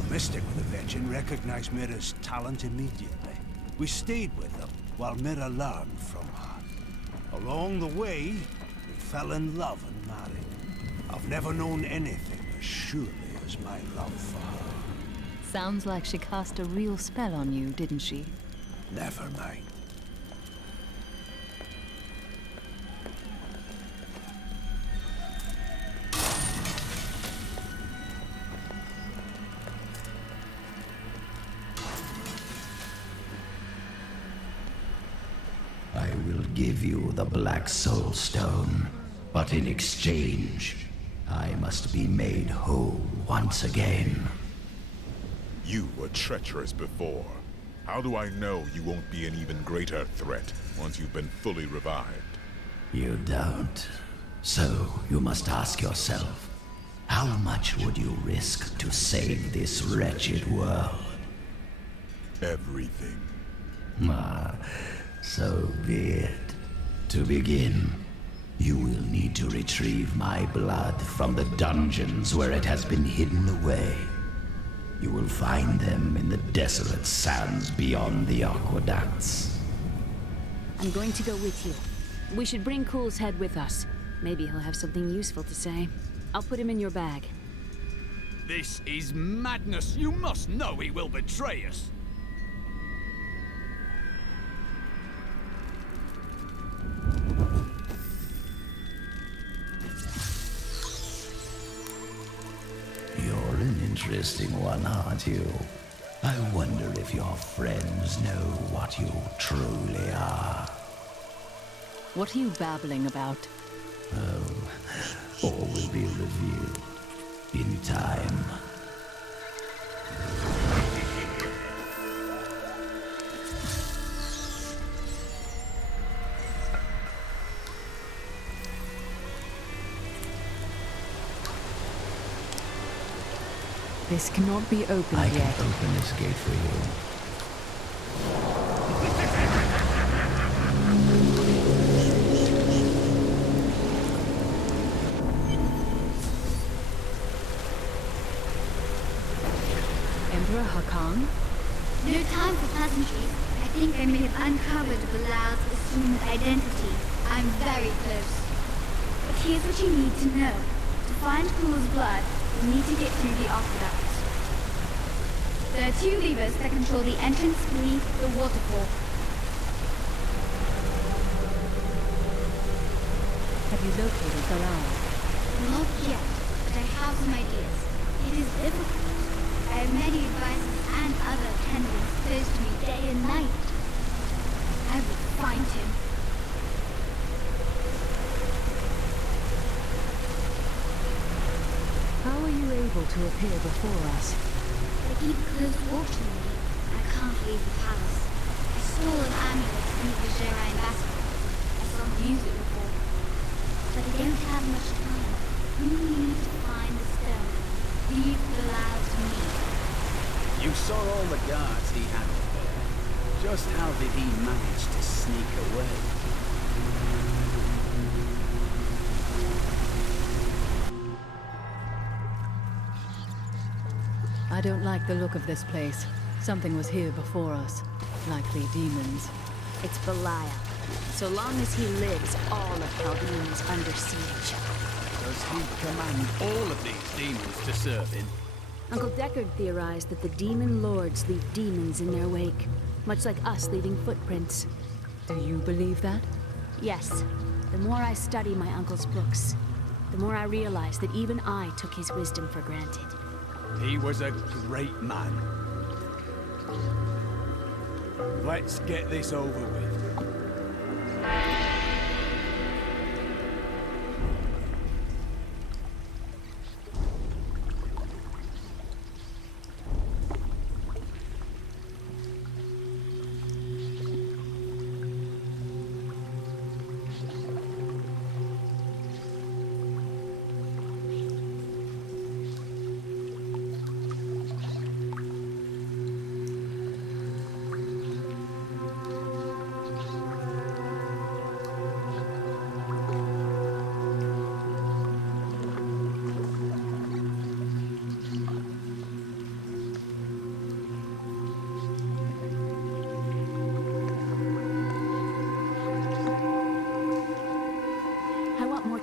The mystic with the Vetchin recognized Mira's talent immediately. We stayed with them while Mira learned from her. Along the way, we fell in love and married. I've never known anything as surely as my love for her. Sounds like she cast a real spell on you, didn't she? Never mind. I will give you the Black Soul Stone, but in exchange, I must be made whole once again. You were treacherous before. How do I know you won't be an even greater threat once you've been fully revived? You don't. So you must ask yourself, how much would you risk to save this wretched world? Everything. Ah, so be it. To begin, you will need to retrieve my blood from the dungeons where it has been hidden away. You will find them in the desolate sands beyond the aqueducts. I'm going to go with you. We should bring Cool's head with us. Maybe he'll have something useful to say. I'll put him in your bag. This is madness. You must know he will betray us. You're an interesting one, aren't you? I wonder if your friends know what you truly are. What are you babbling about? Oh, all will be revealed in time. This cannot be opened I yet. can open this gate for you. Emperor Hakan? No time for pleasantries. I think I may have uncovered Bilal's assumed identity. I'm very close. But here's what you need to know. To find Kul's blood, you need to get through the aqueduct. There are 2 levers that control the entrance beneath the waterfall. Have you located Bilal? Not yet, but I have some ideas. It is difficult. I have many advisors and other attendants close to me day and night. I will find him. How are you able to appear before us? They keep close watch on me. I can't leave the palace. I stole an amulet to meet the Jera ambassador. I saw him use it before. But I don't have much time. You need to find the stone. Leave Bilal to me. You saw all the guards he had up there. Just how did he manage to sneak away? I don't like the look of this place. Something was here before us. Likely demons. It's Belial. So long as he lives, all of Chaldean is under siege. Does he command all of these demons to serve him? Uncle Deckard theorized that the demon lords leave demons in their wake, much like us leaving footprints. Do you believe that? Yes. The more I study my uncle's books, the more I realize that even I took his wisdom for granted. He was a great man. Let's get this over with.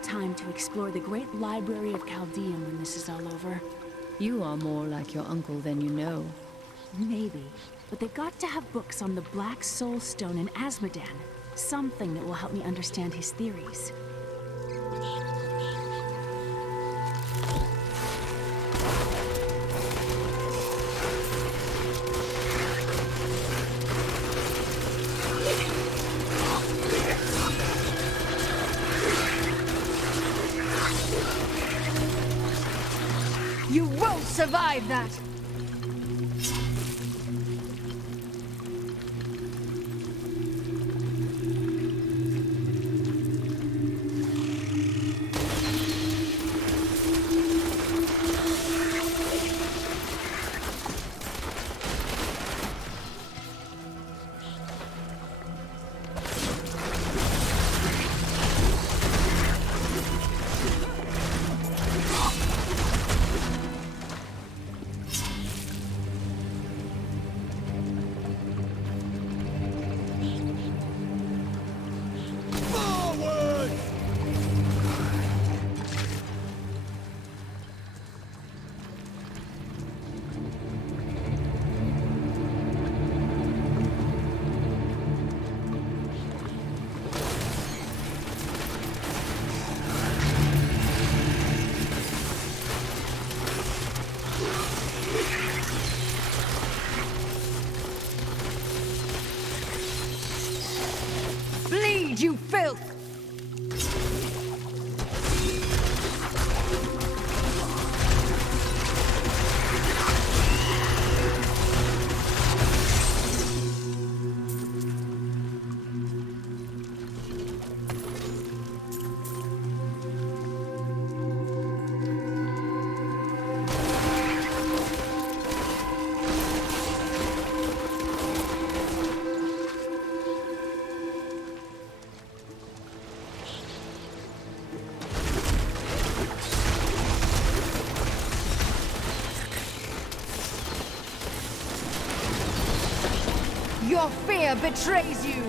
Time to explore the great library of Chaldean when this is all over. You are more like your uncle than you know. Maybe, but they've got to have books on the Black Soul Stone in Azmodan. Something that will help me understand his theories. You won't survive that! Your fear betrays you!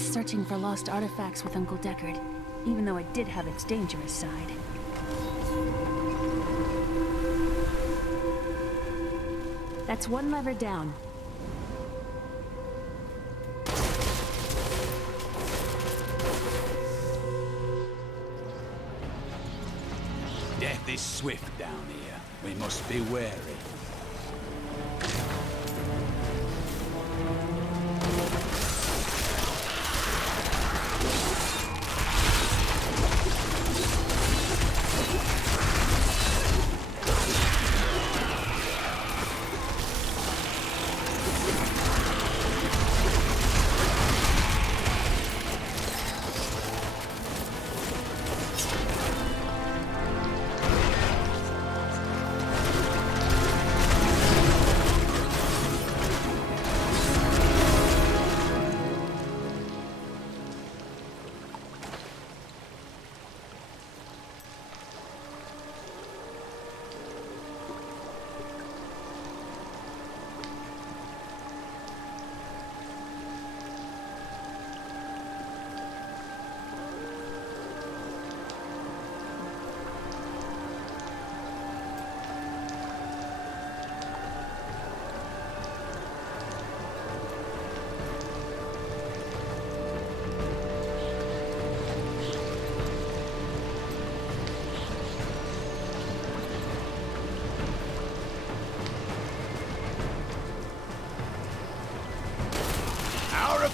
Searching for lost artifacts with Uncle Deckard, even though it did have its dangerous side. That's one lever down. Death is swift down here. We must be wary.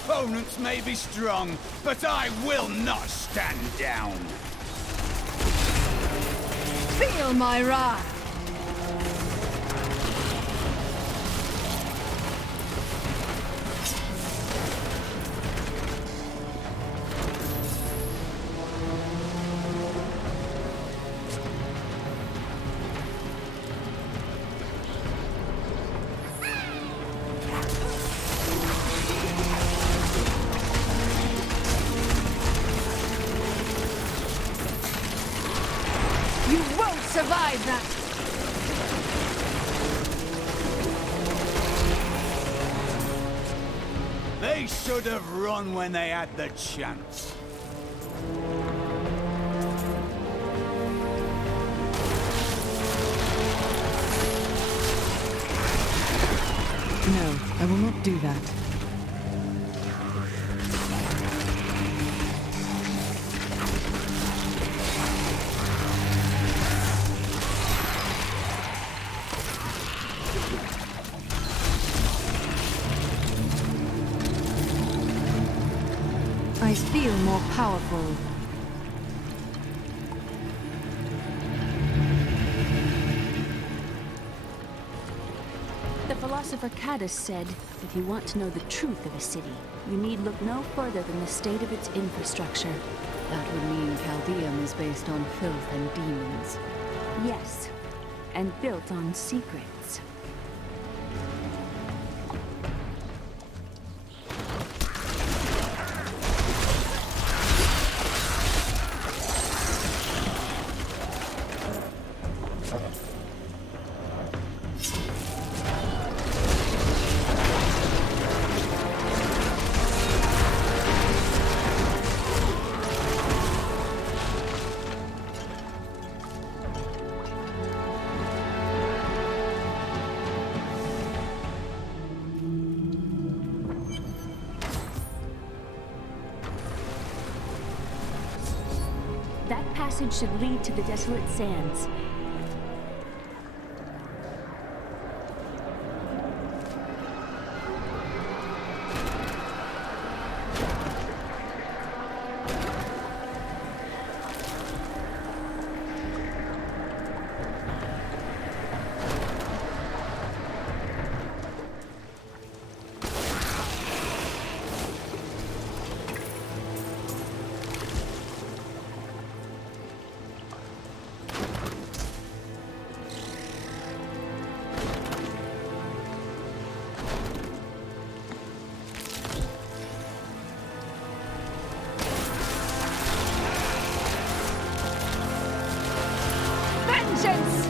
Opponents may be strong, but I will not stand down. Feel my wrath! Survive that! They should have run when they had the chance. No, I will not do that. I feel more powerful. The philosopher Caddis said, if you want to know the truth of a city, you need look no further than the state of its infrastructure. That would mean Chaldeum is based on filth and demons. Yes, and built on secrets. passage should lead to the desolate sands. Vengeance!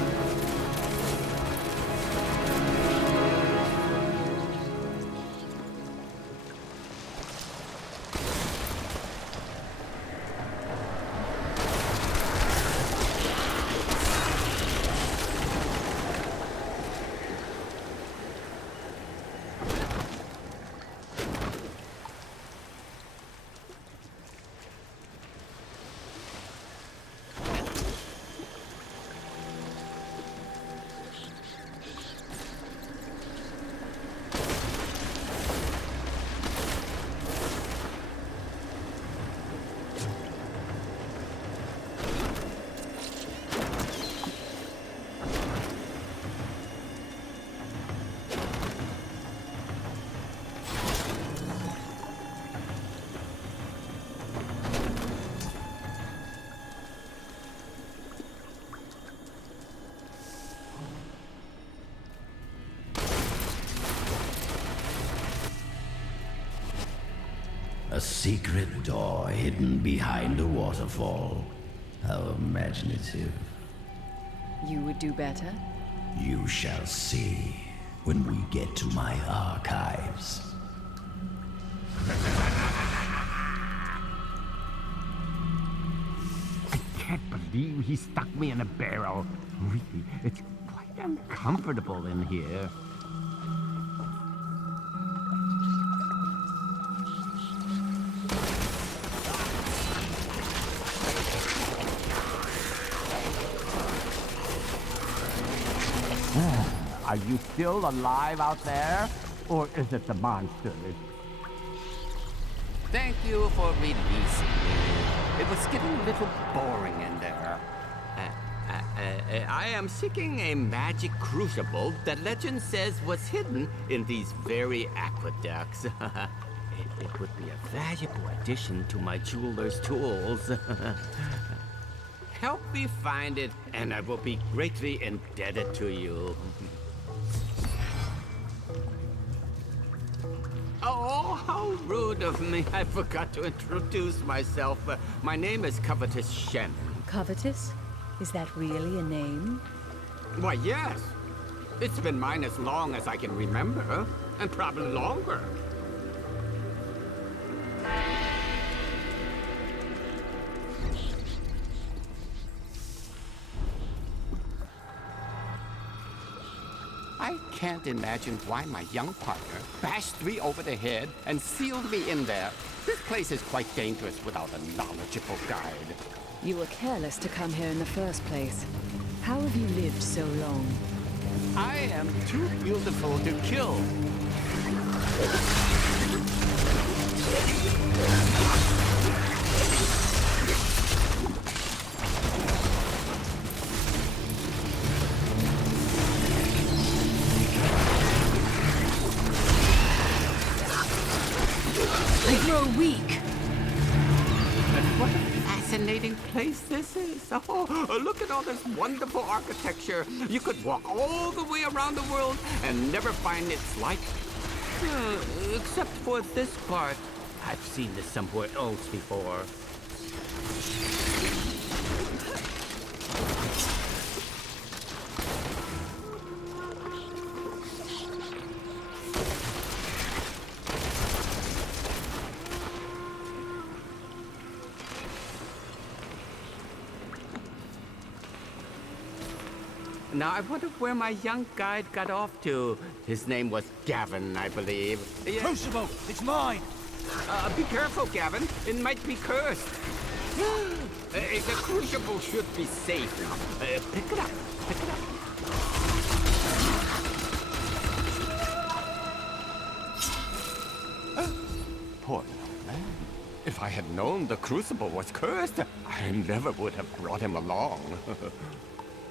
A secret door hidden behind a waterfall. How imaginative. You would do better? You shall see when we get to my archives. I can't believe he stuck me in a barrel. Really, it's quite uncomfortable in here. Are you still alive out there? Or is it the monsters? Thank you for releasing me. It was getting a little boring in there. I am seeking a magic crucible that legend says was hidden in these very aqueducts. It would be a valuable addition to my jeweler's tools. Help me find it, and I will be greatly indebted to you. Oh, how rude of me. I forgot to introduce myself. My name is Covetous Shen. Covetous? Is that really a name? Why, yes. It's been mine as long as I can remember, and probably longer. I can't imagine why my young partner bashed me over the head and sealed me in there. This place is quite dangerous without a knowledgeable guide. You were careless to come here in the first place. How have you lived so long? I am too beautiful to kill. I grow weak. What a fascinating place this is. Oh, look at all this wonderful architecture. You could walk all the way around the world and never find its like. Except for this part. I've seen this somewhere else before. Now, I wonder where my young guide got off to. His name was Gavin, I believe. Crucible! It's mine! Be careful, Gavin. It might be cursed. The crucible should be safe now. Pick it up. Pick it up. Poor little man. If I had known the crucible was cursed, I never would have brought him along.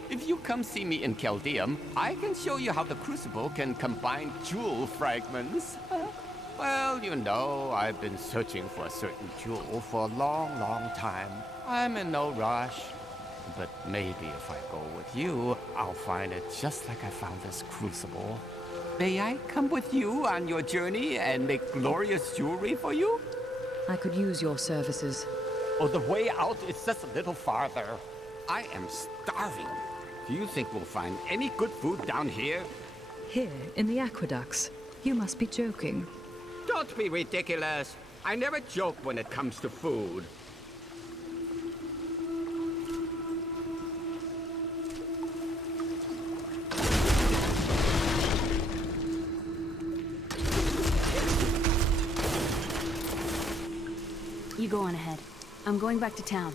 If you come see me in Chaldeum, I can show you how the crucible can combine jewel fragments. Well, you know, I've been searching for a certain jewel for a long, long time. I'm in no rush. But maybe if I go with you, I'll find it just like I found this crucible. May I come with you on your journey and make glorious jewelry for you? I could use your services. Oh, the way out is just a little farther. I am starving. Do you think we'll find any good food down here? Here, in the aqueducts? You must be joking. Don't be ridiculous. I never joke when it comes to food. You go on ahead. I'm going back to town.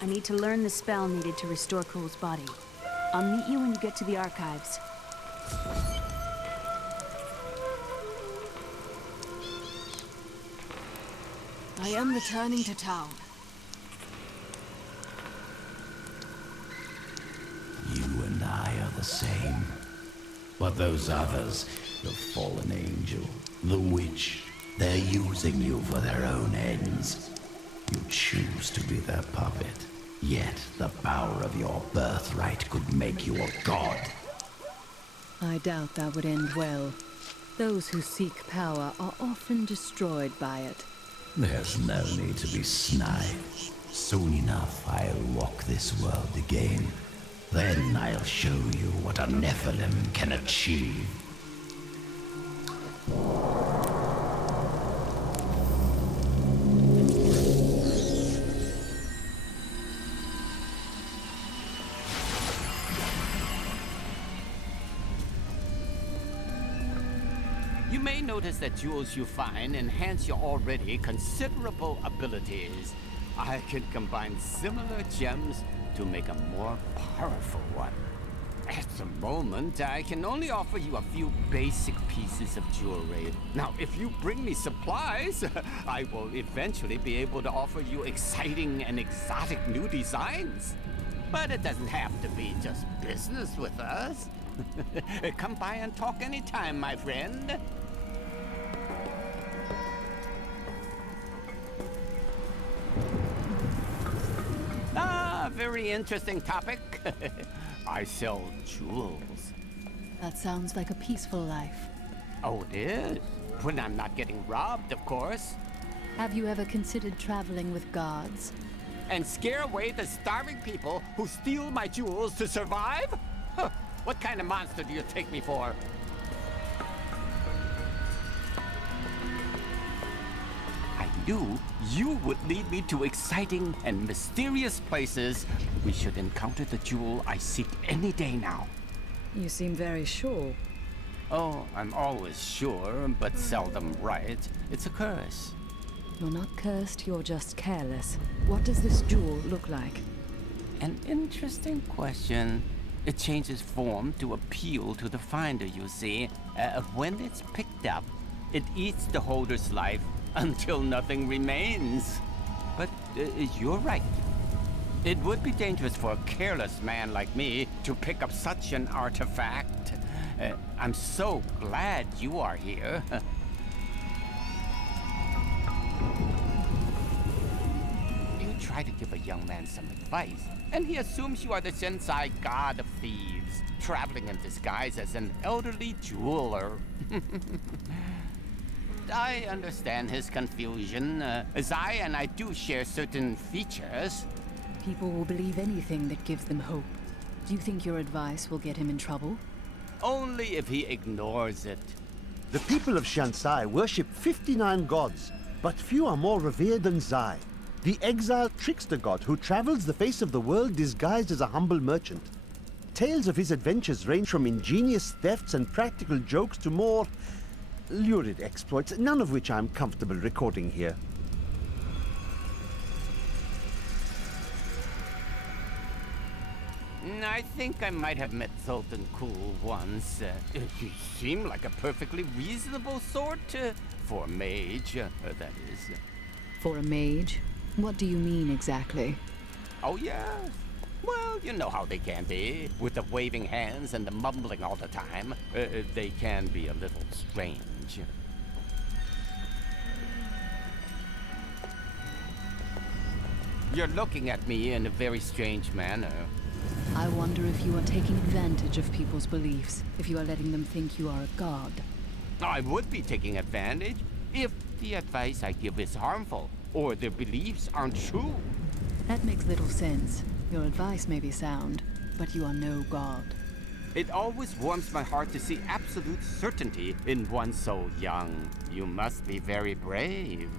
I need to learn the spell needed to restore Cole's body. I'll meet you when you get to the archives. I am returning to town. You and I are the same. But those others, the fallen angel, the witch, they're using you for their own ends. You choose to be their puppet. Yet the power of your birthright could make you a god. I doubt that would end well. Those who seek power are often destroyed by it. There's no need to be snide. Soon enough, I'll walk this world again. Then I'll show you what a Nephilim can achieve. You may notice that jewels you find enhance your already considerable abilities. I can combine similar gems to make a more powerful one. At the moment, I can only offer you a few basic pieces of jewelry. Now, if you bring me supplies, I will eventually be able to offer you exciting and exotic new designs. But it doesn't have to be just business with us. Come by and talk anytime, my friend. Very interesting topic. I sell jewels. That sounds like a peaceful life. Oh, it is? When I'm not getting robbed, of course. Have you ever considered traveling with guards? And scare away the starving people who steal my jewels to survive? Huh. What kind of monster do you take me for? I knew you would lead me to exciting and mysterious places. We should encounter the jewel I seek any day now. You seem very sure. Oh, I'm always sure, but seldom right. It's a curse. You're not cursed, you're just careless. What does this jewel look like? An interesting question. It changes form to appeal to the finder, you see. When it's picked up, it eats the holder's life until nothing remains. But you're right. It would be dangerous for a careless man like me to pick up such an artifact. I'm so glad you are here. You try to give a young man some advice, and he assumes you are the Sensei god of thieves, traveling in disguise as an elderly jeweler. I understand his confusion, as I do share certain features. People will believe anything that gives them hope. Do you think your advice will get him in trouble? Only if he ignores it. The people of Shansai worship 59 gods, but few are more revered than Zai, the exiled trickster god who travels the face of the world disguised as a humble merchant. Tales of his adventures range from ingenious thefts and practical jokes to more lurid exploits, none of which I'm comfortable recording here. I think I might have met Zoltun Kulle once. He seemed like a perfectly reasonable sort, for a mage, that is. For a mage? What do you mean exactly? Oh, yes. Well, you know how they can be, with the waving hands and the mumbling all the time. They can be a little strange. You're looking at me in a very strange manner. I wonder if you are taking advantage of people's beliefs, if you are letting them think you are a god. I would be taking advantage if the advice I give is harmful, or their beliefs aren't true. That makes little sense. Your advice may be sound, but you are no god. It always warms my heart to see absolute certainty in one so young. You must be very brave.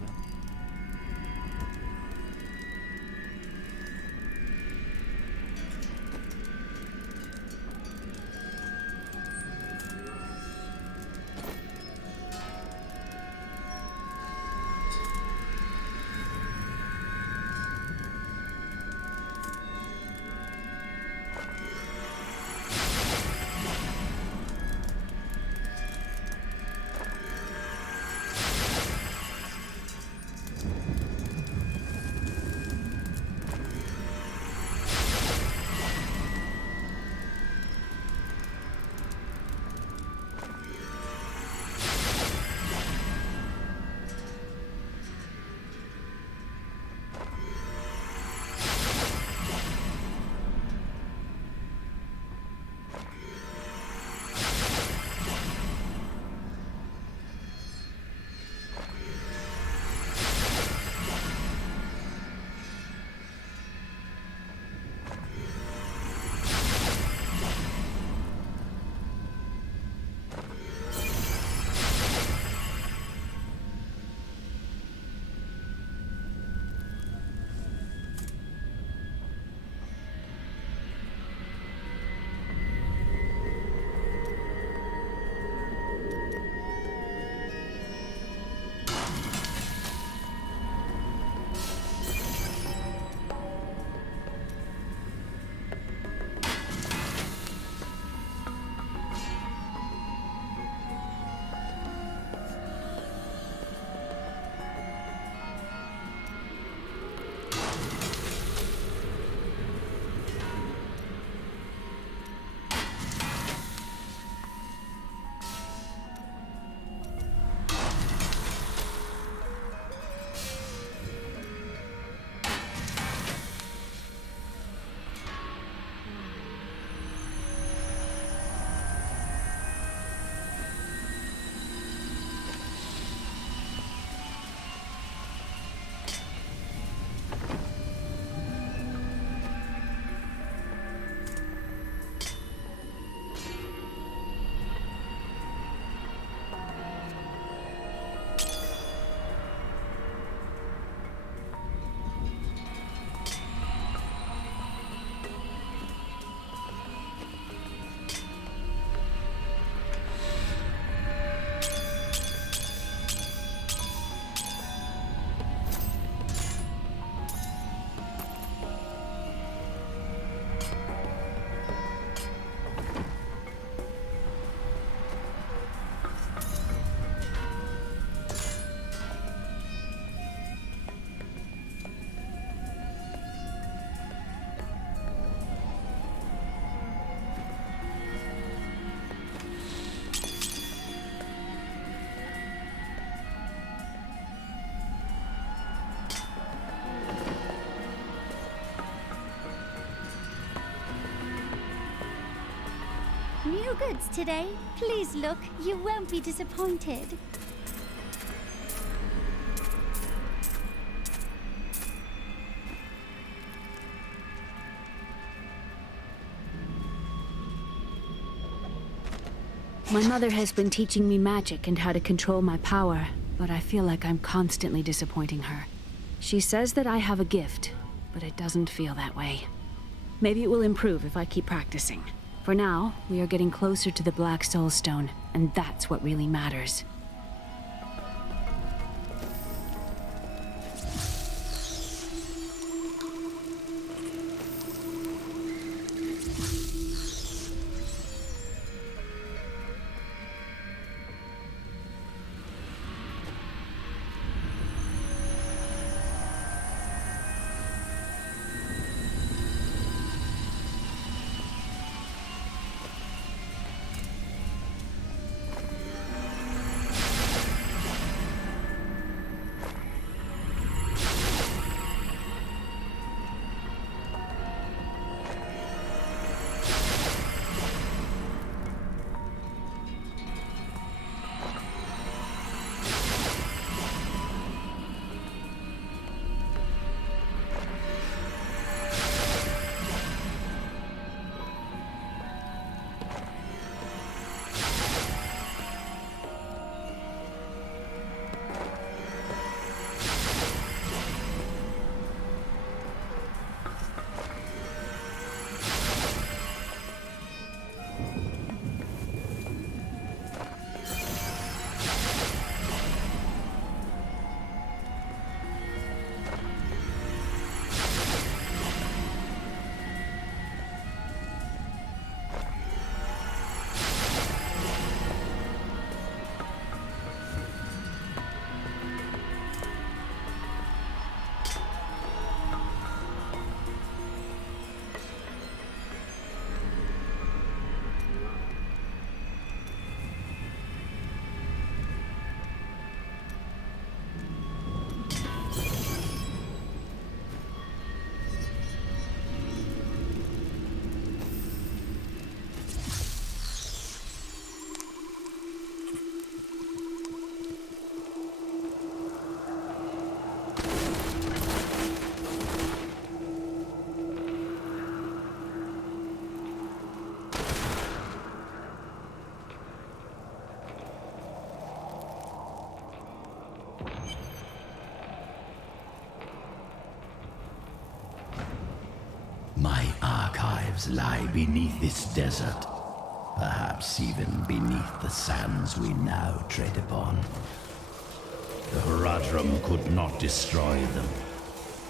New goods today. Please look, you won't be disappointed. My mother has been teaching me magic and how to control my power, but I feel like I'm constantly disappointing her. She says that I have a gift, but it doesn't feel that way. Maybe it will improve if I keep practicing. For now, we are getting closer to the Black Soul Stone, and that's what really matters. My archives lie beneath this desert. Perhaps even beneath the sands we now tread upon. The Horadrim could not destroy them.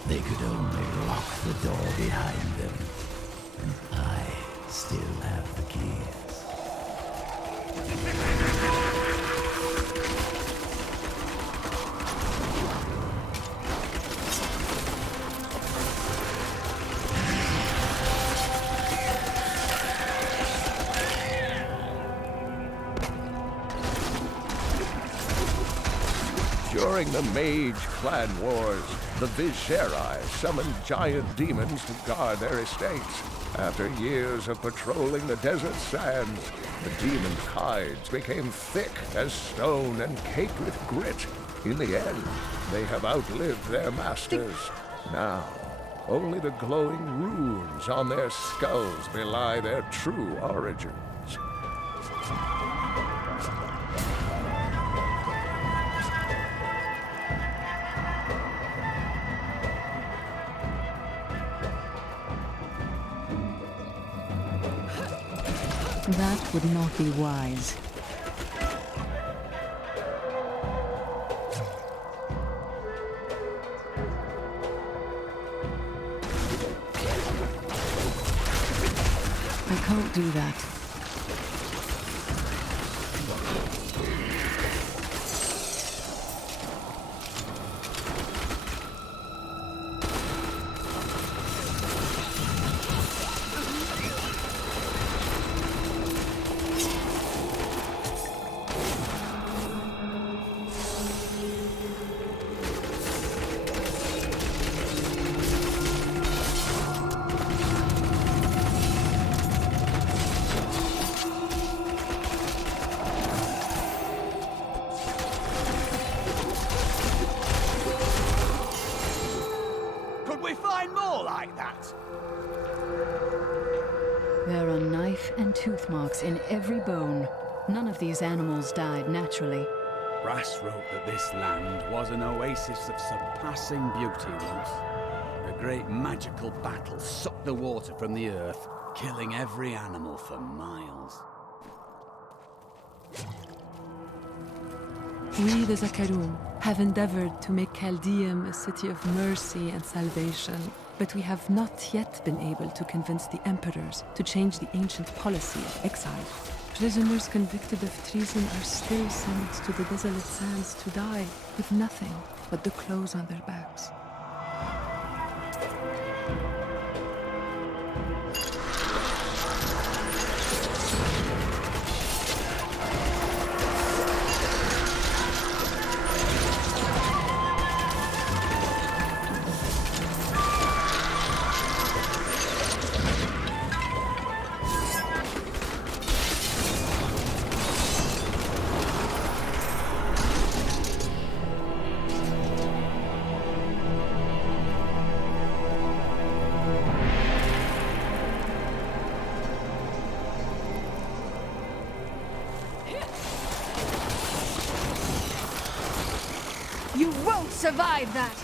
They could only lock the door behind them. And I still have the keys. During the Mage Clan Wars, the Visceri summoned giant demons to guard their estates. After years of patrolling the desert sands, the demons' hides became thick as stone and caked with grit. In the end, they have outlived their masters. Now, only the glowing runes on their skulls belie their true origins. That would not be wise. I can't do that. There are knife and tooth marks in every bone. None of these animals died naturally. Brass wrote that this land was an oasis of surpassing beauty once. A great magical battle sucked the water from the earth, killing every animal for miles. We, the Zakarum, have endeavored to make Chaldeum a city of mercy and salvation, but we have not yet been able to convince the emperors to change the ancient policy of exile. Prisoners convicted of treason are still sent to the desolate sands to die, with nothing but the clothes on their backs. You won't survive that!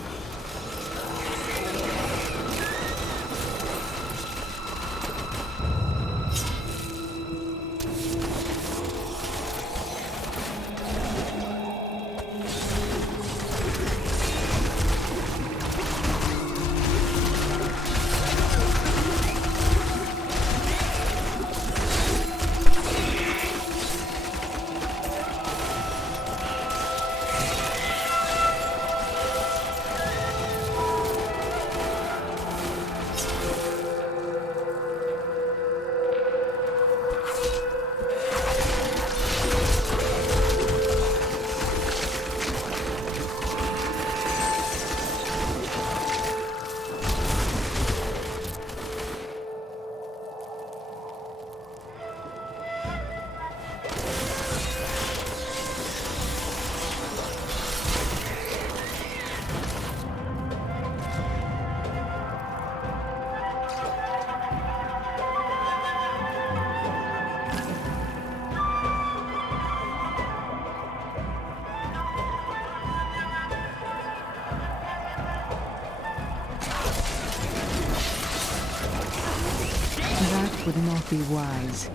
would not be wise.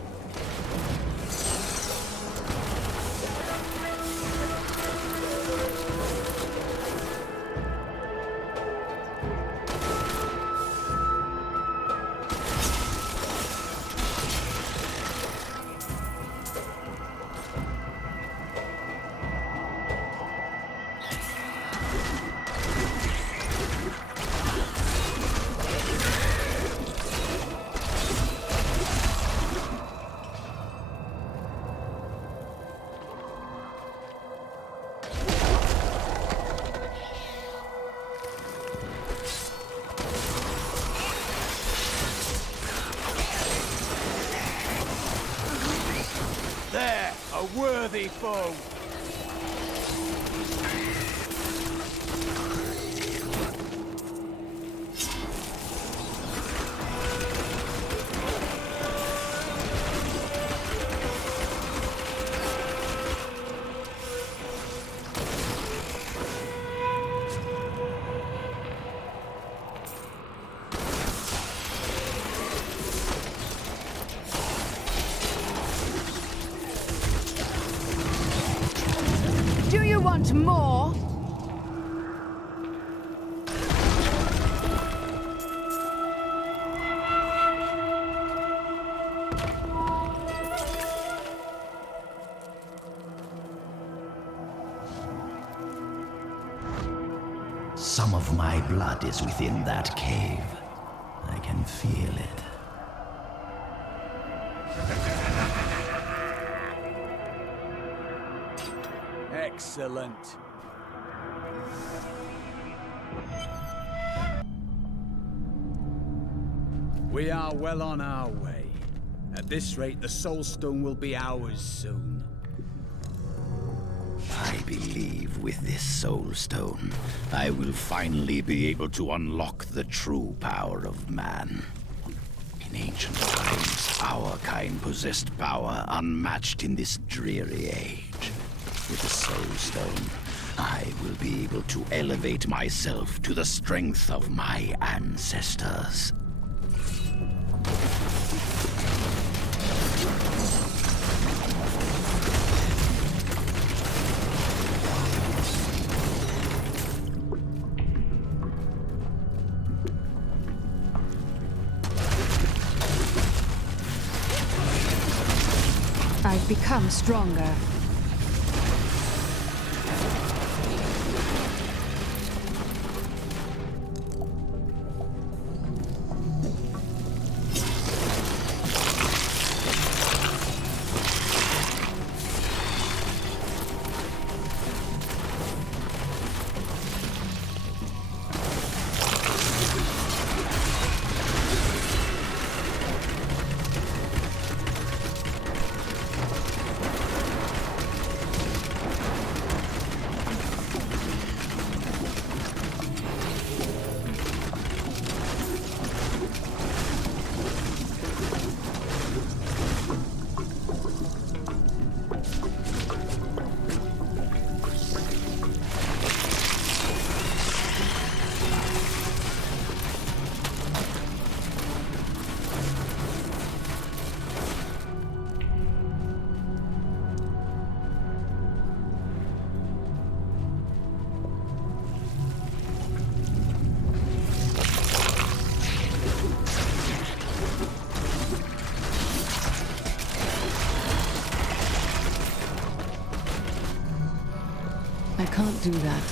There, a worthy foe. Do you want more? Some of my blood is within that cave. I can feel it. Excellent. We are well on our way. At this rate, the Soul Stone will be ours soon. I believe with this Soul Stone, I will finally be able to unlock the true power of man. In ancient times, our kind possessed power unmatched in this dreary age. With the Soul Stone, I will be able to elevate myself to the strength of my ancestors. I've become stronger. I can't do that.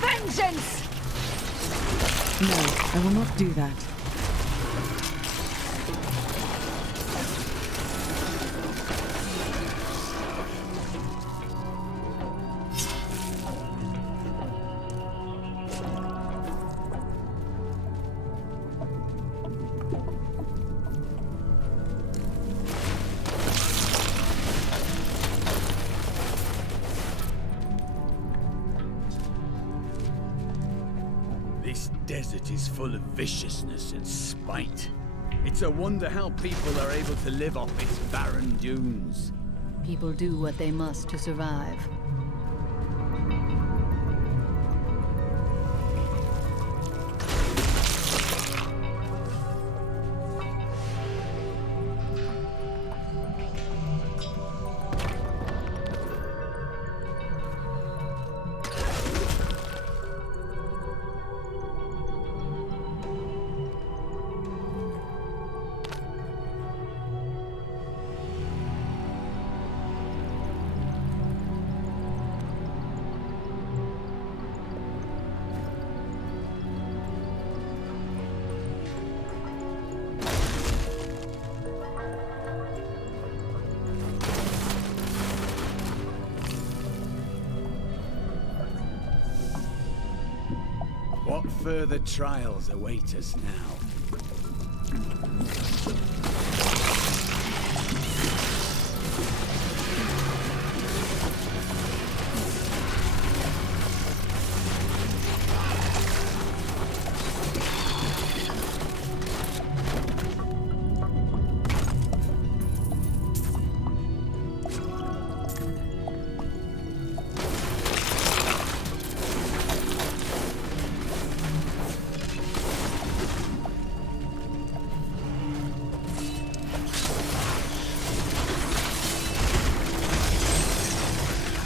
Vengeance! No, I will not do that. This desert is full of viciousness and spite. It's a wonder how people are able to live off its barren dunes. people do what they must to survive. What further trials await us now?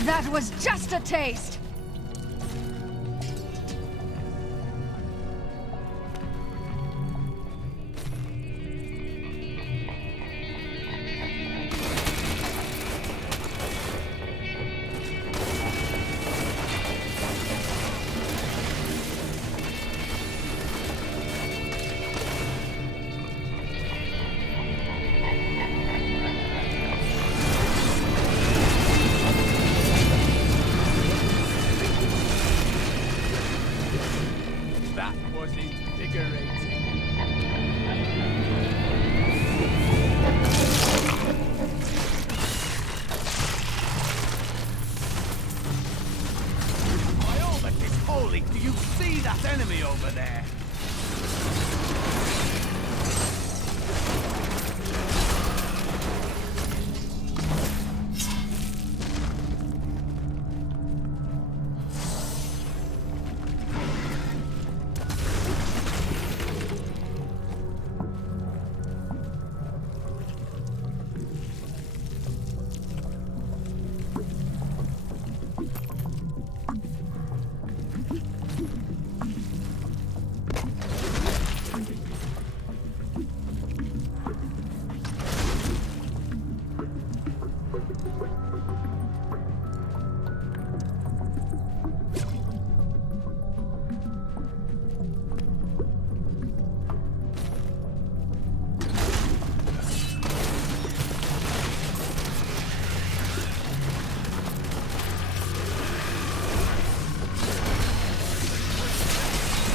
That was just a taste! Do you see that enemy over there?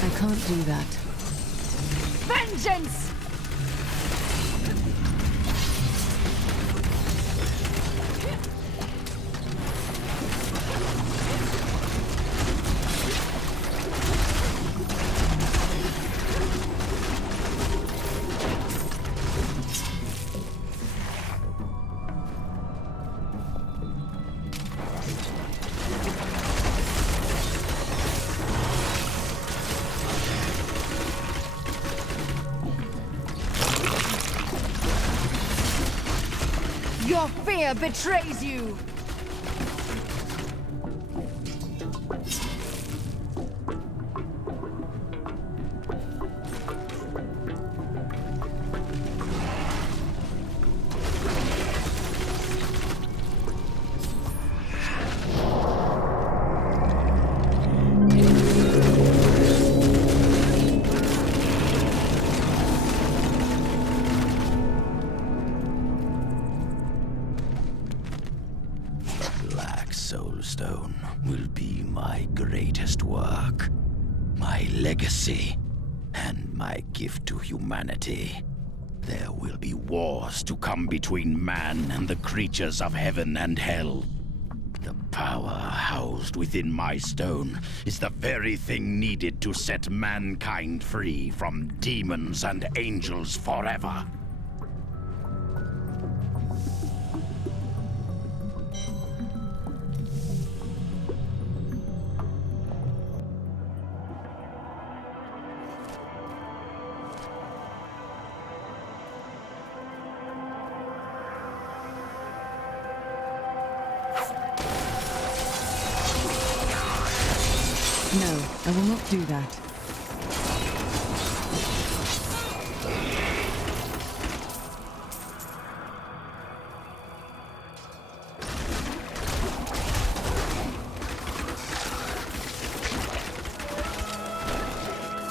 I can't do that. Vengeance! Your fear betrays you! Soulstone will be my greatest work, my legacy, and my gift to humanity. There will be wars to come between man and the creatures of heaven and hell. The power housed within my stone is the very thing needed to set mankind free from demons and angels forever. No, I will not do that.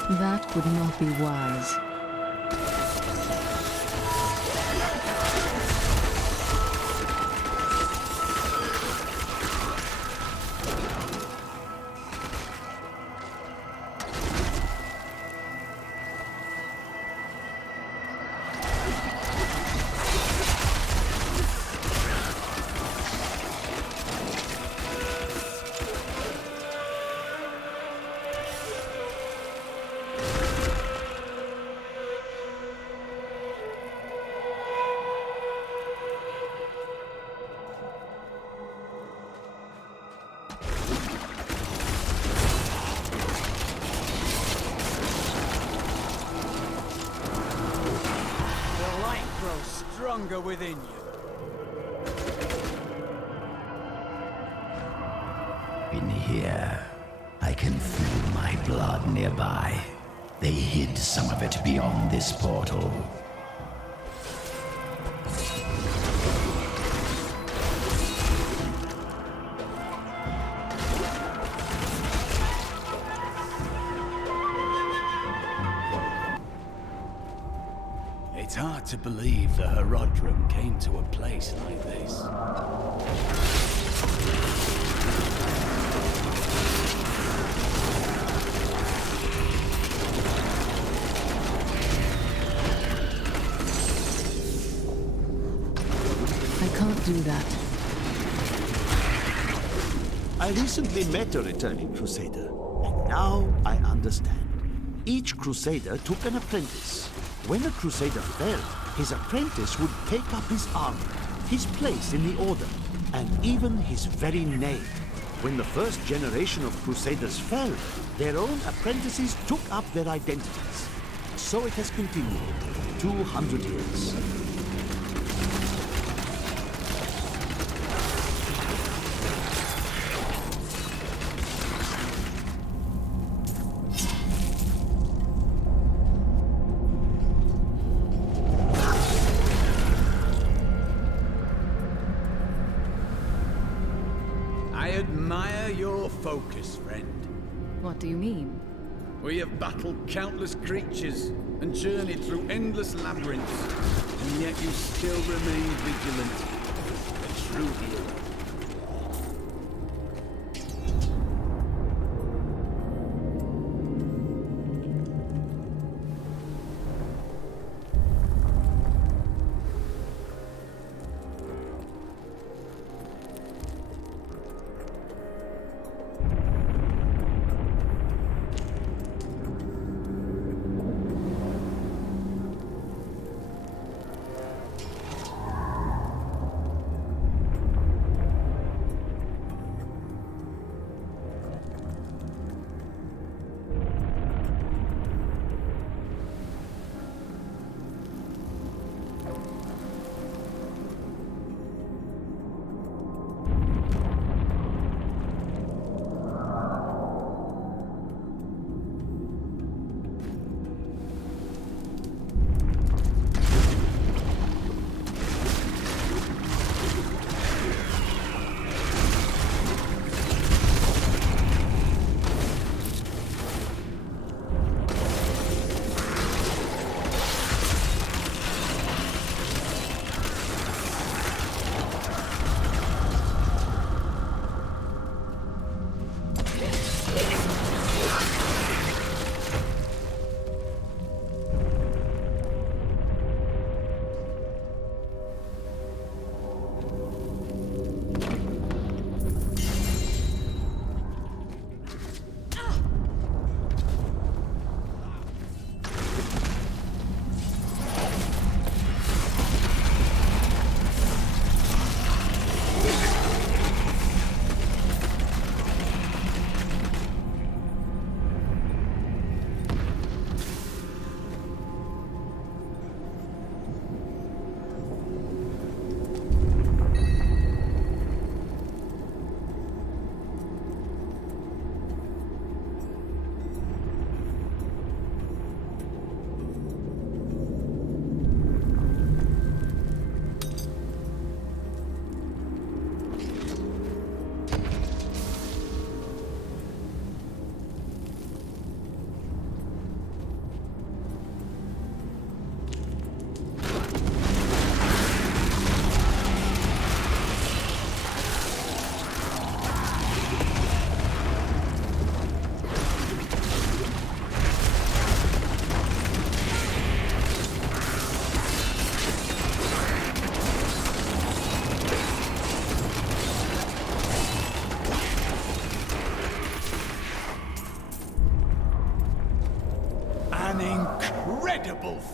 That would not be wise. Stronger within you. In here, I can feel my blood nearby. They hid some of it beyond this portal. It's hard to believe the Herodrum came to a place like this. I can't do that. I recently met a returning Crusader, and now I understand. Each Crusader took an apprentice. When a Crusader fell, his apprentice would take up his armor, his place in the Order, and even his very name. When the first generation of Crusaders fell, their own apprentices took up their identities. So it has continued, 200 years. I admire your focus, friend. What do you mean? We have battled countless creatures and journeyed through endless labyrinths, and yet you still remain vigilant. A true hero.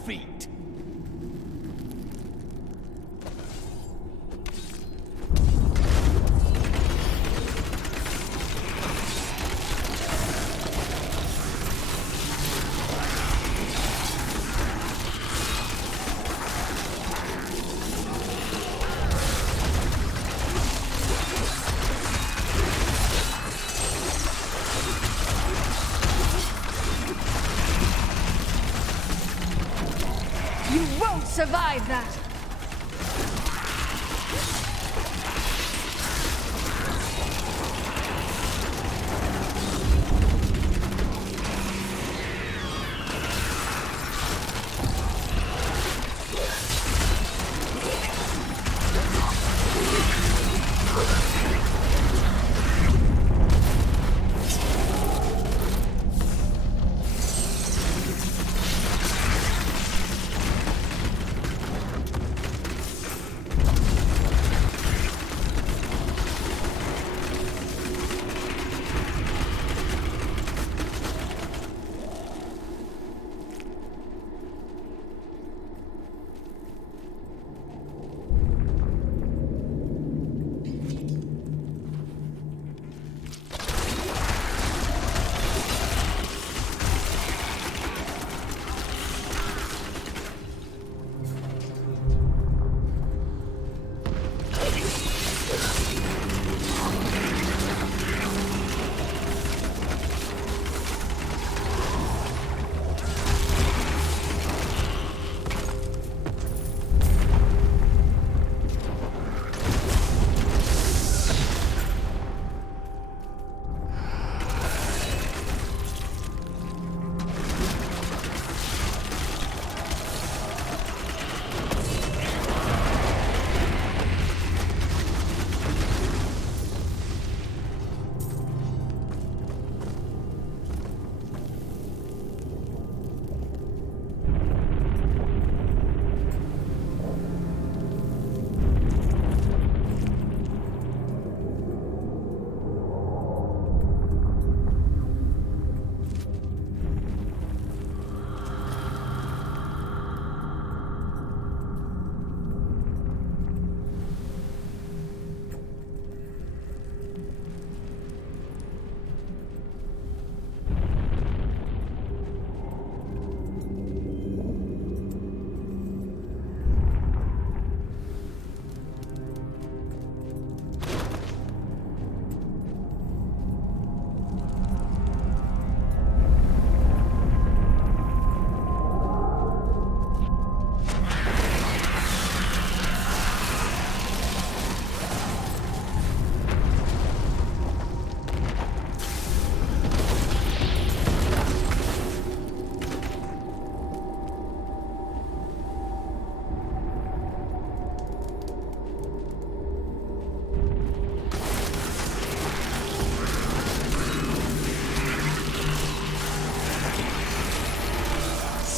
feet. Survive that!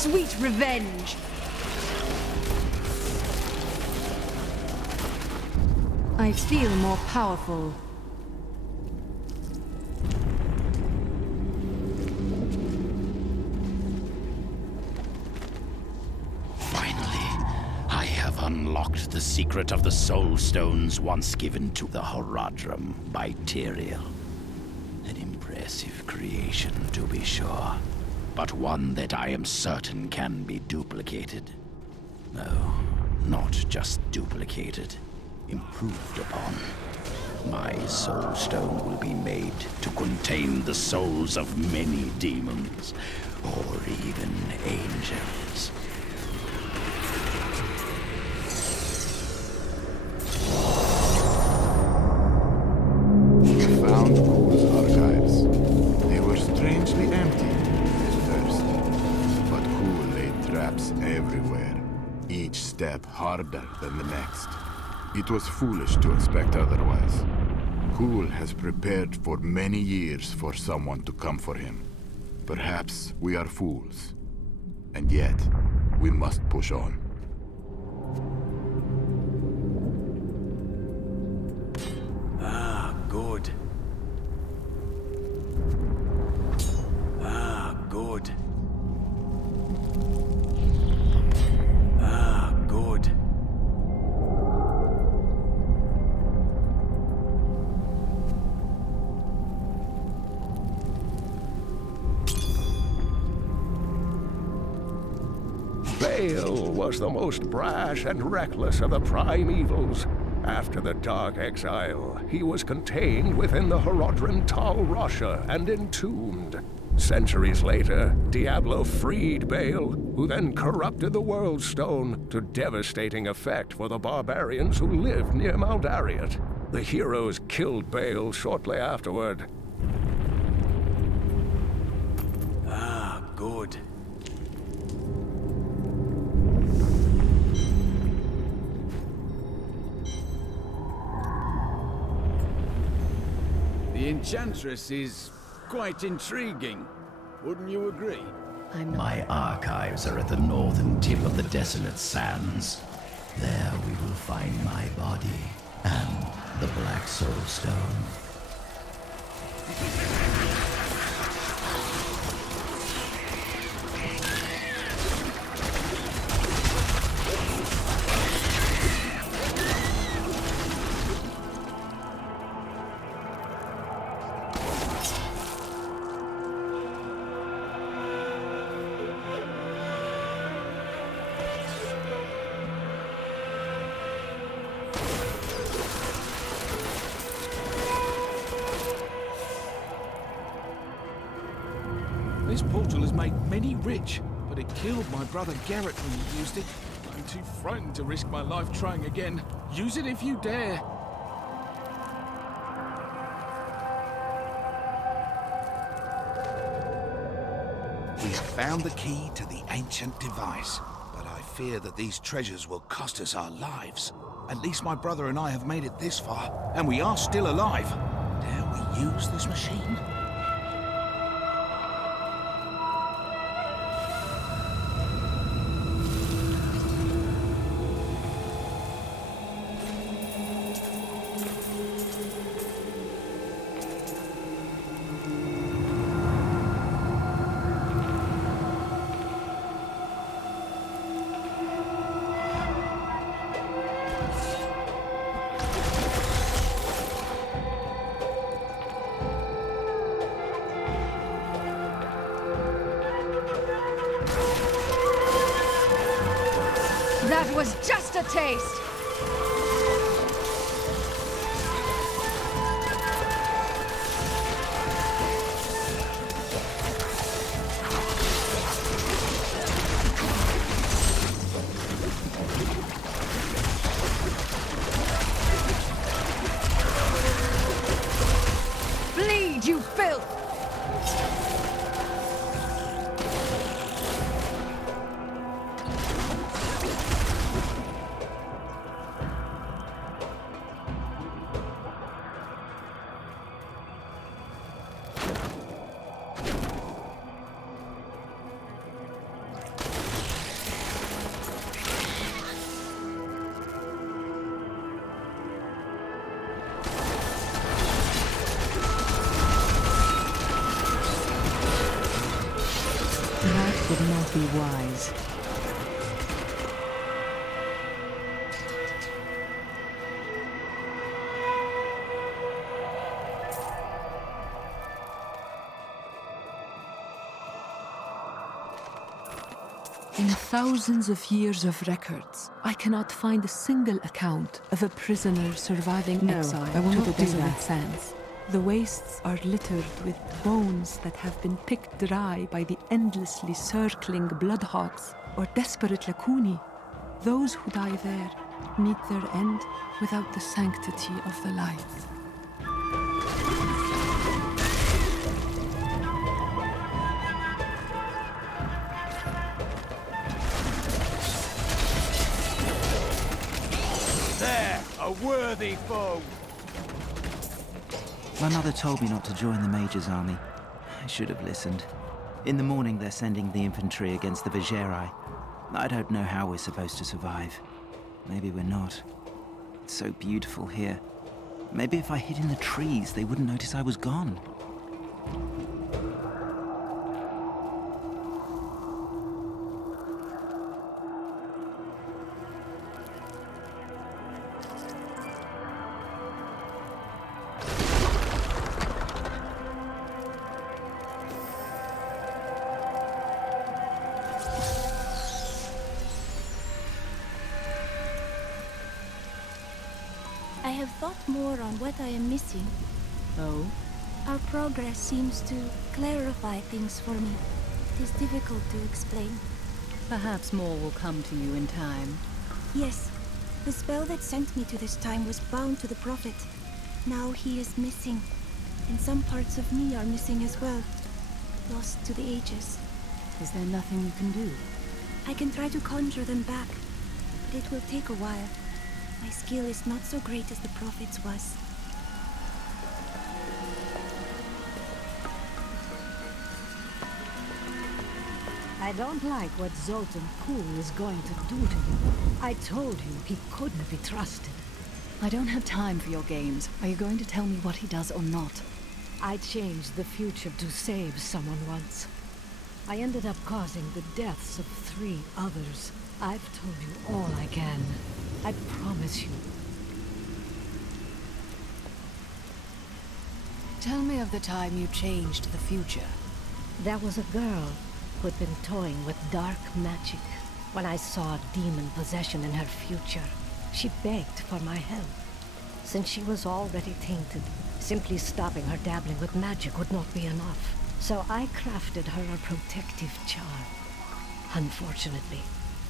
Sweet revenge! I feel more powerful. Unlocked the secret of the soul stones once given to the Horadrim by Tyrael. An impressive creation, to be sure, but one that I am certain can be duplicated. No, not just duplicated, improved upon. My soul stone will be made to contain the souls of many demons, or even angels. Harder than the next. It was foolish to expect otherwise. Kulle has prepared for many years for someone to come for him. Perhaps we are fools. And yet, we must push on. Ah, good. Ah, good. Baal was the most brash and reckless of the prime evils. After the Dark Exile, he was contained within the Horodran Tal Rasha and entombed. Centuries later, Diablo freed Baal, who then corrupted the World Stone to devastating effect for the barbarians who lived near Mount Ariat. The heroes killed Baal shortly afterward. Ah, good. The Enchantress is quite intriguing. Wouldn't you agree? My archives are at the northern tip of the desolate sands. There we will find my body and the Black Soul Stone. This portal has made many rich, but it killed my brother Garrett when he used it. I'm too frightened to risk my life trying again. Use it if you dare. We have found the key to the ancient device, but I fear that these treasures will cost us our lives. At least my brother and I have made it this far, and we are still alive. Dare we use this machine? That was just a taste! Bleed, you filth! That would not be wise. In thousands of years of records, I cannot find a single account of a prisoner surviving exile to the desolate sands. The wastes are littered with bones that have been picked dry by the endlessly circling bloodhawks or desperate Lakuni. Those who die there meet their end without the sanctity of the light. There, a worthy foe. My mother told me not to join the Mage's army. I should have listened. In the morning, they're sending the infantry against the Vigerai. I don't know how we're supposed to survive. Maybe we're not. It's so beautiful here. Maybe if I hid in the trees, they wouldn't notice I was gone. have thought more on what I am missing. Oh? Our progress seems to clarify things for me. It is difficult to explain. Perhaps more will come to you in time. Yes. The spell that sent me to this time was bound to the Prophet. Now he is missing. And some parts of me are missing as well. Lost to the ages. Is there nothing you can do? I can try to conjure them back, but it will take a while. My skill is not so great as the Prophet's was. I don't like what Zoltun Kulle is going to do to you. I told you he couldn't be trusted. I don't have time for your games. Are you going to tell me what he does or not? I changed the future to save someone once. I ended up causing the deaths of 3 others. I've told you all I can. I promise you. Tell me of the time you changed the future. There was a girl who'd been toying with dark magic. When I saw demon possession in her future, she begged for my help. Since she was already tainted, simply stopping her dabbling with magic would not be enough. So I crafted her a protective charm. Unfortunately,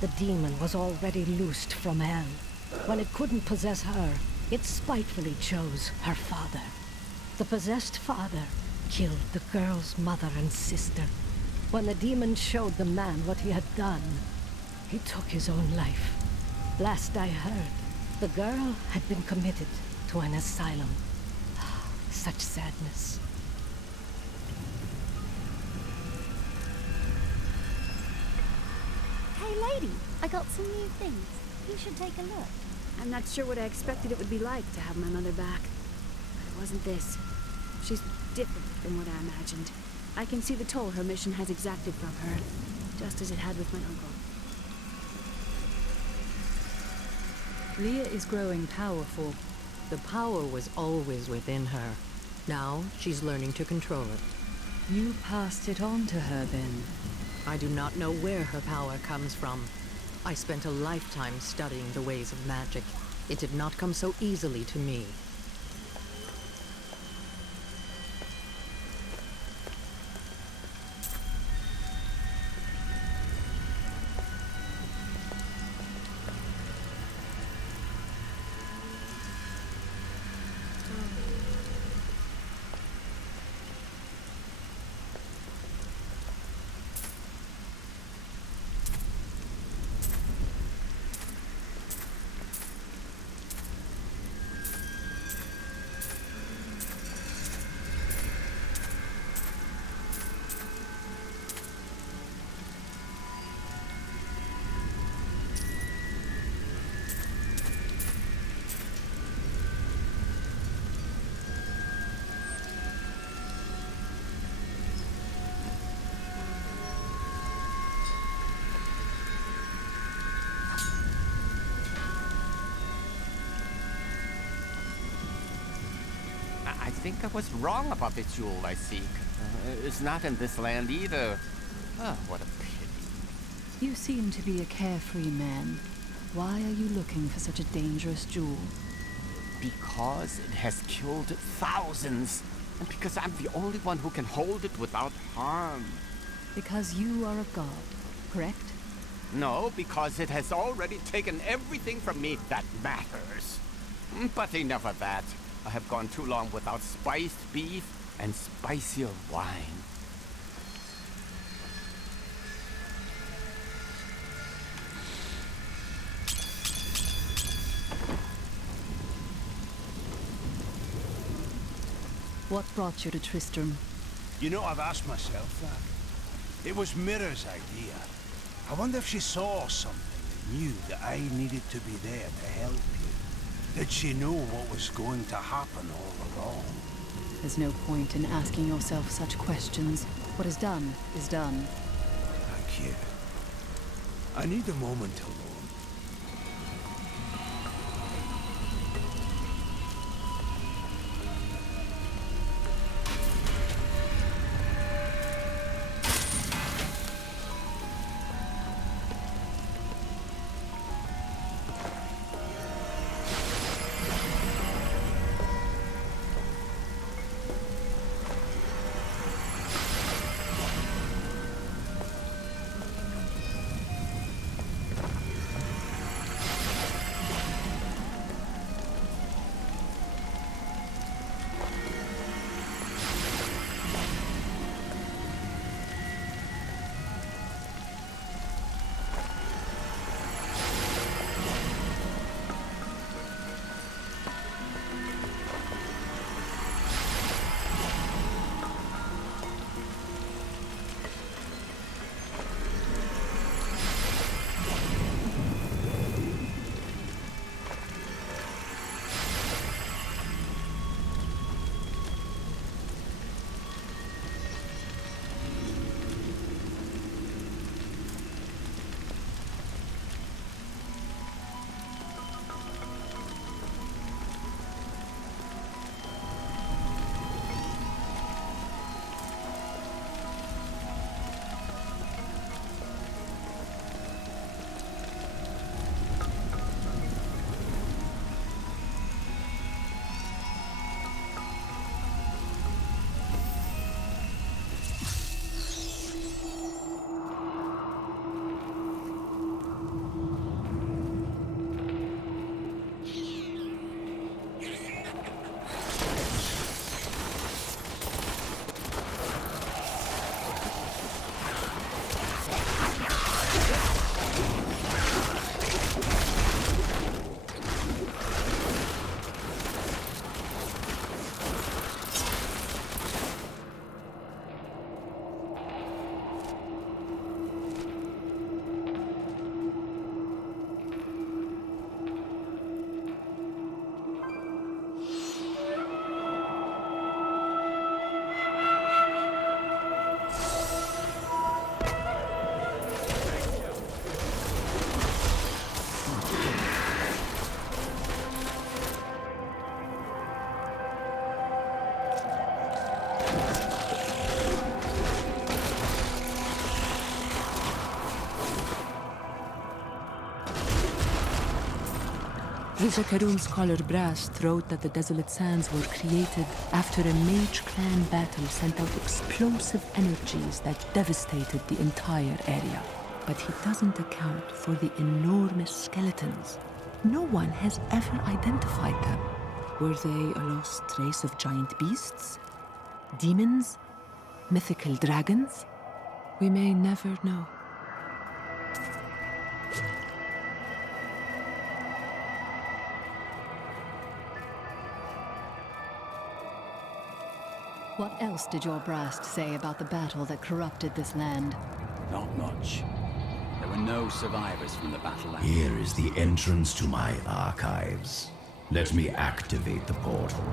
the demon was already loosed from hell. When it couldn't possess her, it spitefully chose her father. The possessed father killed the girl's mother and sister. When the demon showed the man what he had done, he took his own life. Last I heard, the girl had been committed to an asylum. Such sadness. Hey lady, I got some new things. You should take a look. I'm not sure what I expected it would be like to have my mother back. But it wasn't this. She's different than what I imagined. I can see the toll her mission has exacted from her, just as it had with my uncle. Leah is growing powerful. The power was always within her. Now she's learning to control it. You passed it on to her then? I do not know where her power comes from. I spent a lifetime studying the ways of magic. It did not come so easily to me. I think I was wrong about the jewel I seek. It's not in this land either. Oh, what a pity. You seem to be a carefree man. Why are you looking for such a dangerous jewel? Because it has killed thousands. And because I'm the only one who can hold it without harm. Because you are a god, correct? No, because it has already taken everything from me that matters. But enough of that. I have gone too long without spiced beef and spicier wine. What brought you to Tristram? You know, I've asked myself that. It was Mira's idea. I wonder if she saw something and knew that I needed to be there to help you. Did she know what was going to happen all along? There's no point in asking yourself such questions. What is done is done. Thank you. I need a moment alone. The Zakarum scholar Brast wrote that the Desolate Sands were created after a mage clan battle sent out explosive energies that devastated the entire area. But he doesn't account for the enormous skeletons. No one has ever identified them. Were they a lost race of giant beasts? Demons? Mythical dragons? We may never know. What else did your Brast say about the battle that corrupted this land? Not much. There were no survivors from the battle land. Here is the entrance to my archives. Let me activate the portal.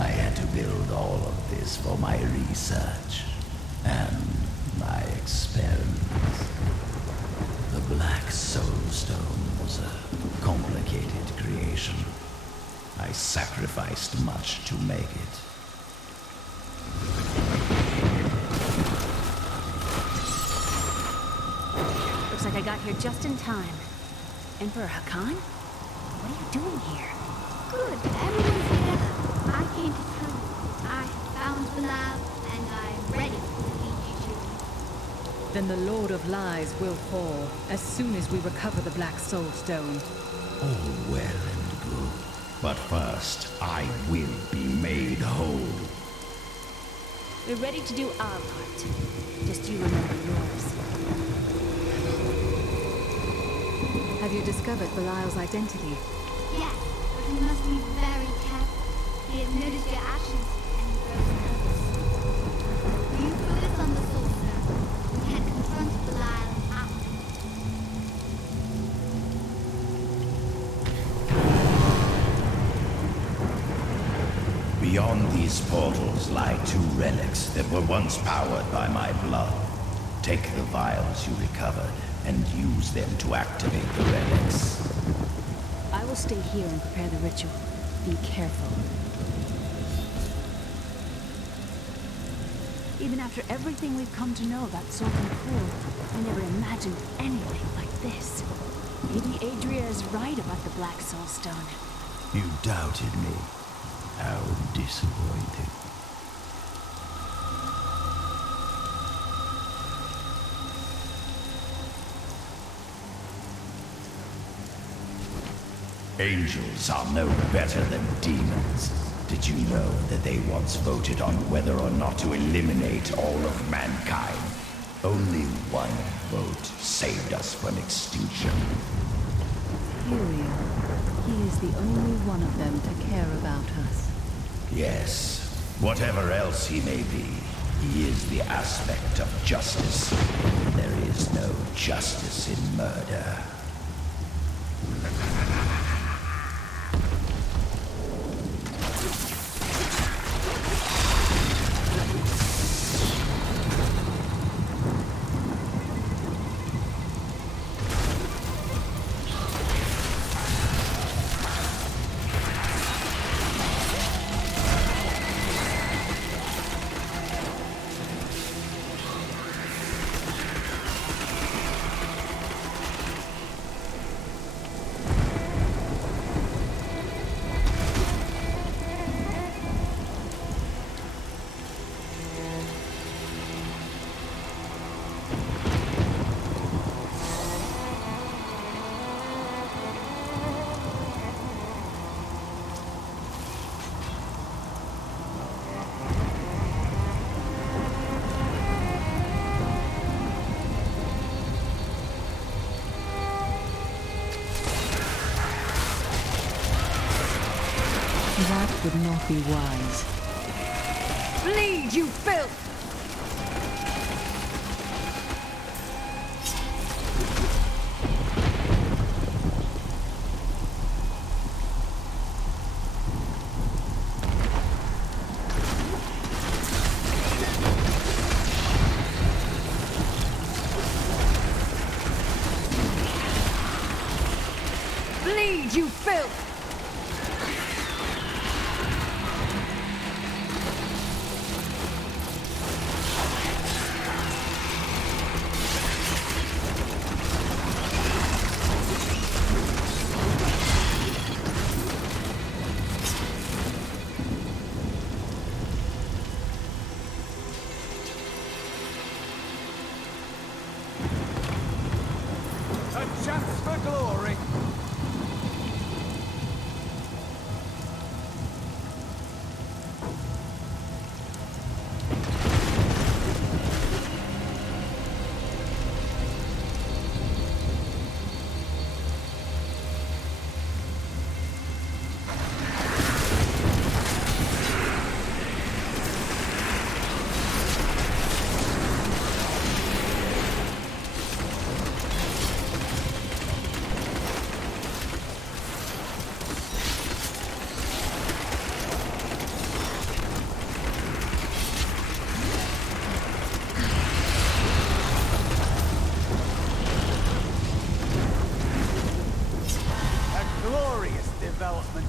I had to build all of this for my research and my experiments. The Black Soul Stone was a complicated creation. I sacrificed much to make it. Looks like I got here just in time. Emperor Hakan? What are you doing here? Good, everyone's together. I came to tell you. I have found Bilal, and I'm ready to lead you to him. Then the Lord of Lies will fall as soon as we recover the Black Soul Stone. All well and good. But first, I will be made whole. We're ready to do our part. Just you remember yours. Have you discovered Belial's identity? Yes, but we must be very careful. He has noticed your actions, and he grows nervous. You put us on the Soul Stone. We can confront Belial after. Beyond these portals lie two relics that were once powered by my blood. Take the vials you recovered and use them to activate the relics. I will stay here and prepare the ritual. Be careful. Even after everything we've come to know about Zoltun Kulle, I never imagined anything like this. Maybe Adria is right about the Black Soul Stone. You doubted me. How disappointing. Angels are no better than demons. Did you know that they once voted on whether or not to eliminate all of mankind? Only one vote saved us from extinction. Uriel. He is the only one of them to care about us. Yes, whatever else he may be, he is the aspect of justice. There is no justice in murder. That would not be wise. Bleed, you filth! Bleed, you filth! A chance for glory. Glorious development.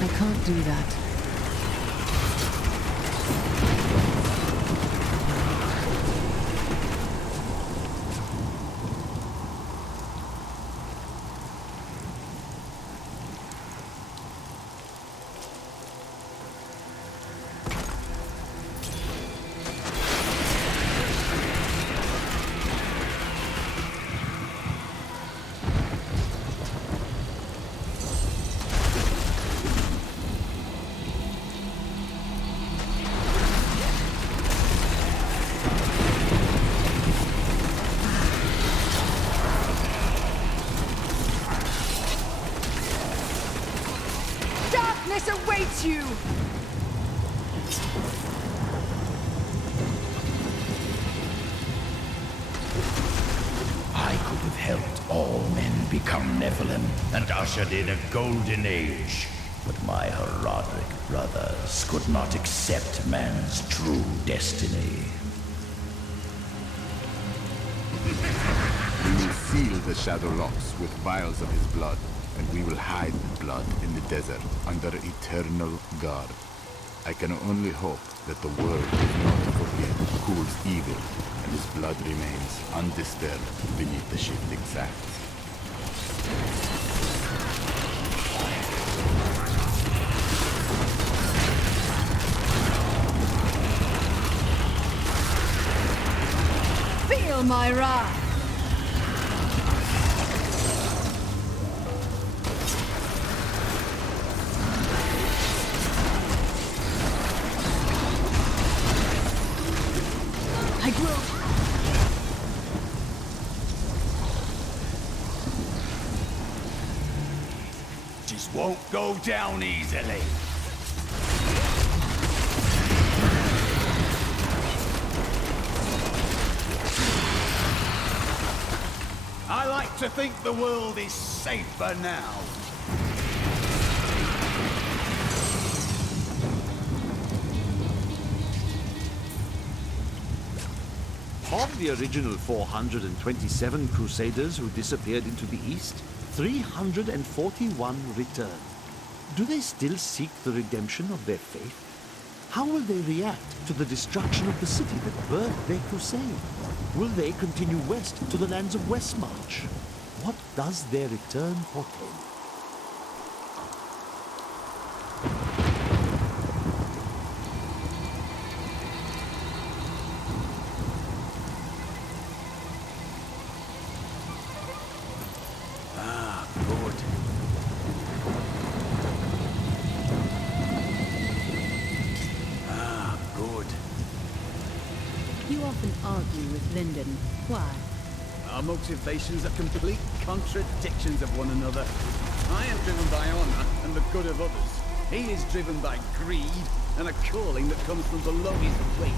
I can't do that. Darkness awaits you! I could have helped all men become Nephilim and ushered in a golden age. But my Herodic brothers could not accept man's true destiny. We will seal the Shadow Locks with vials of his blood, and we will hide the blood in the desert under eternal guard. I can only hope that the world does not forget Kule's evil, and his blood remains undisturbed beneath the shifting sands. Feel my wrath! I will. Just won't go down easily. I like to think the world is safer now. Of the original 427 Crusaders who disappeared into the east, 341 returned. Do they still seek the redemption of their faith? How will they react to the destruction of the city that birthed their crusade? Will they continue west to the lands of Westmarch? What does their return portend? You often argue with Linden. Why? Our motivations are complete contradictions of one another. I am driven by honor and the good of others. He is driven by greed and a calling that comes from below his waist.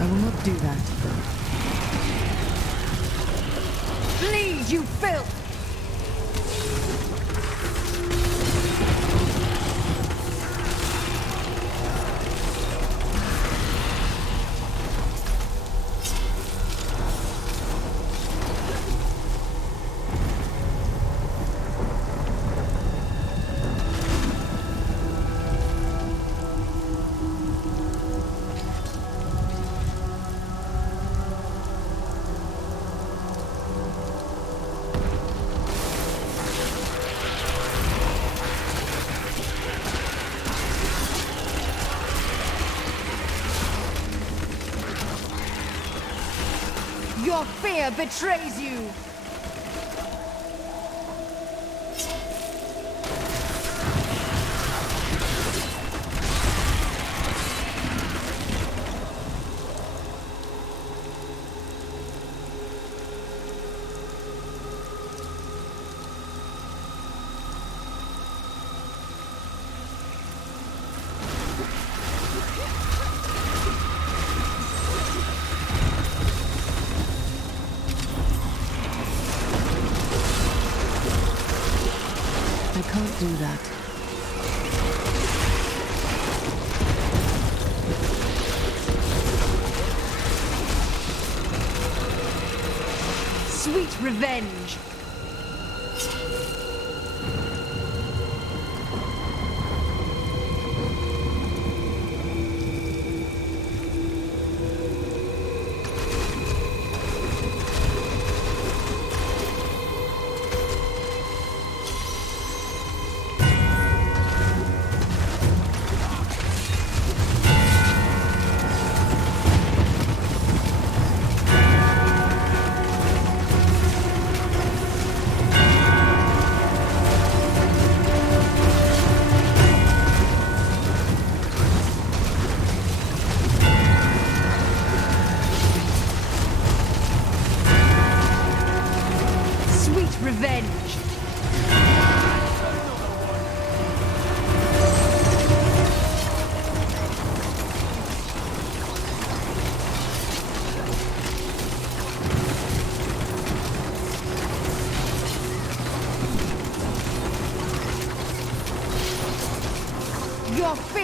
I will not do that. Bleed, you filth! Your fear betrays you! I can't do that. Sweet revenge!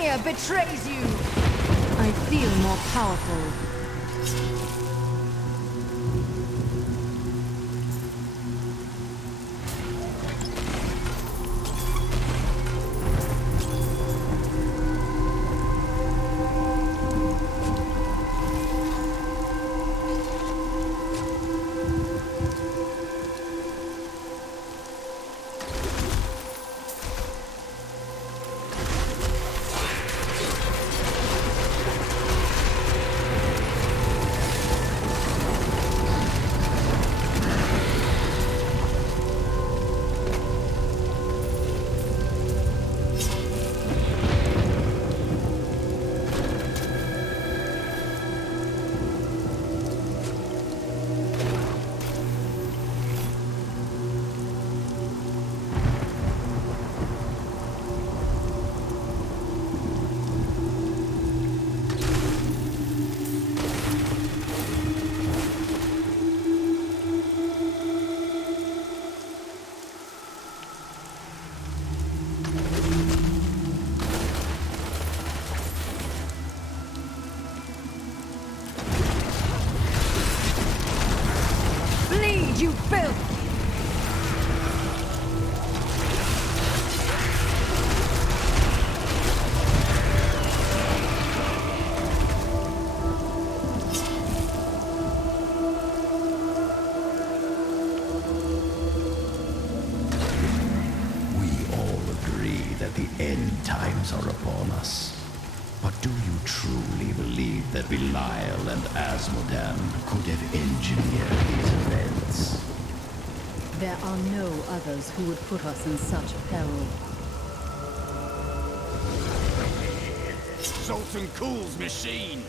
fear betrays you! I feel more powerful. You filth! We all agree that the end times are upon us. But do you truly believe that Belial and Asmodan could have engineered these events? There are no others who would put us in such peril. Zoltun Kulle's machine!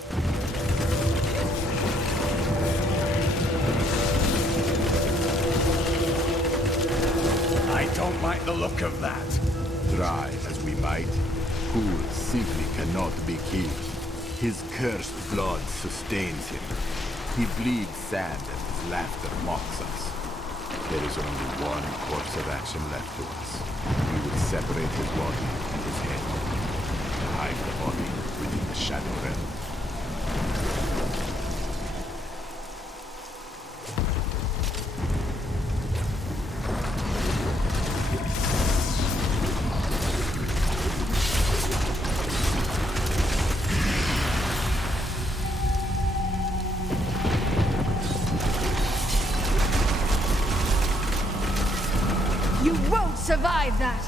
I don't like the look of that. Try as we might, Kulle simply cannot be killed. His cursed blood sustains him. He bleeds sand and his laughter mocks us. There is only one course of action left to us. We will separate his body and his head, and hide the body within the Shadow Realm. You won't survive that!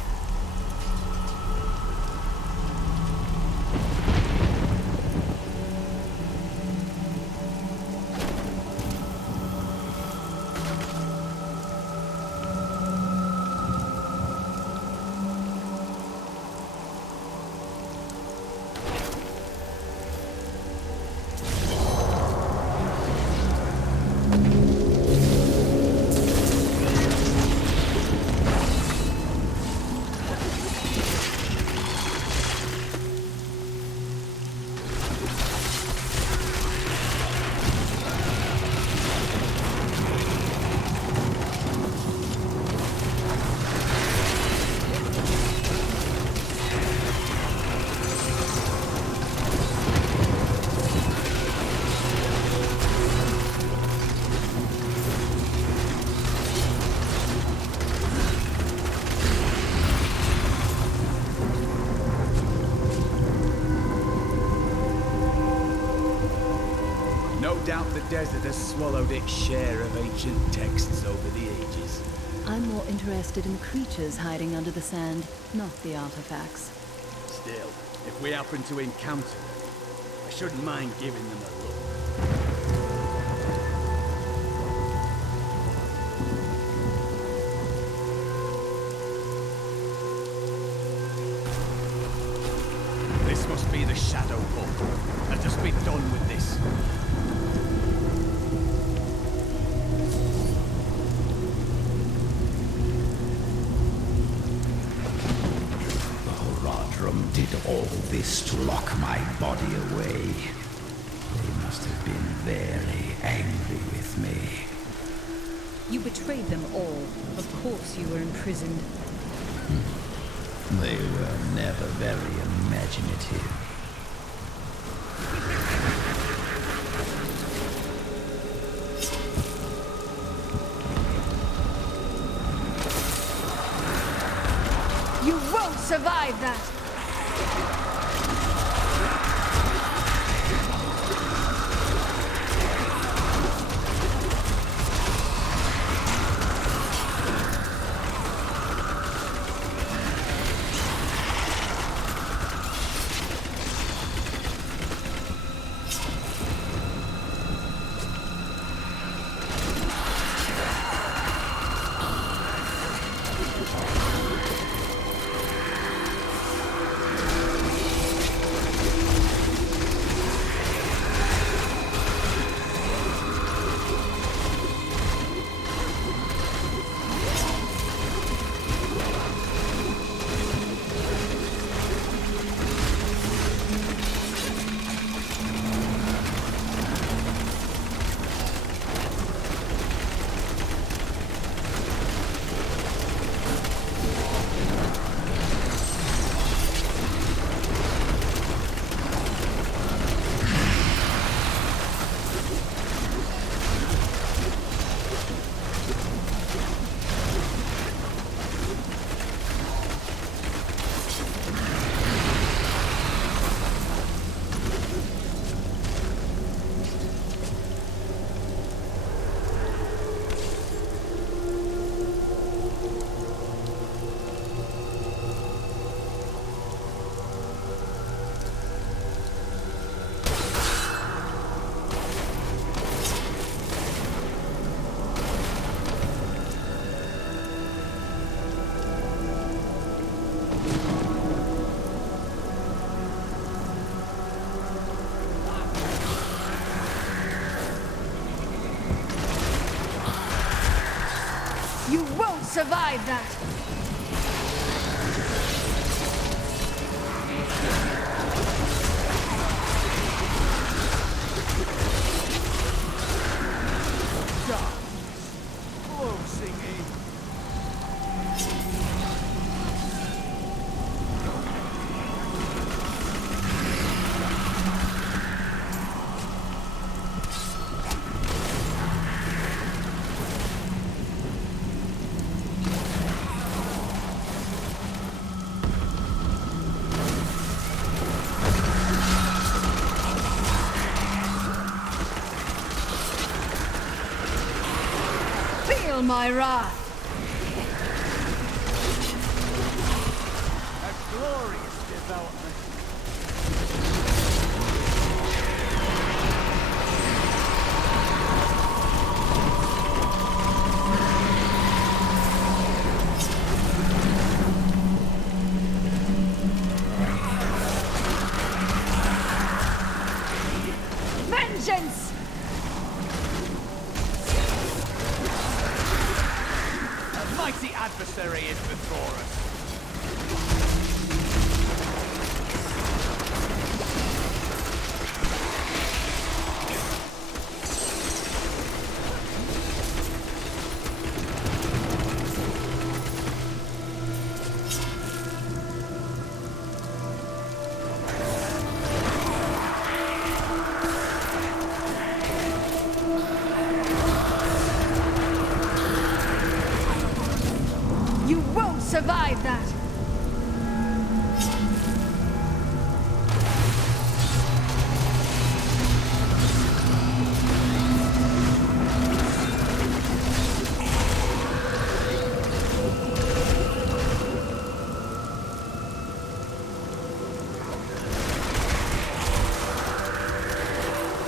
No doubt the desert has swallowed its share of ancient texts over the ages. I'm more interested in the creatures hiding under the sand, not the artifacts. Still, if we happen to encounter them, I shouldn't mind giving them a look. This must be the Shadow Book. Let us be done with this. Did all this to lock my body away. They must have been very angry with me. You betrayed them all. Of course you were imprisoned. They were never very imaginative. You won't survive that! You won't survive that! Feel my wrath! A glorious development. Vengeance! A mighty adversary is before us. You won't survive that!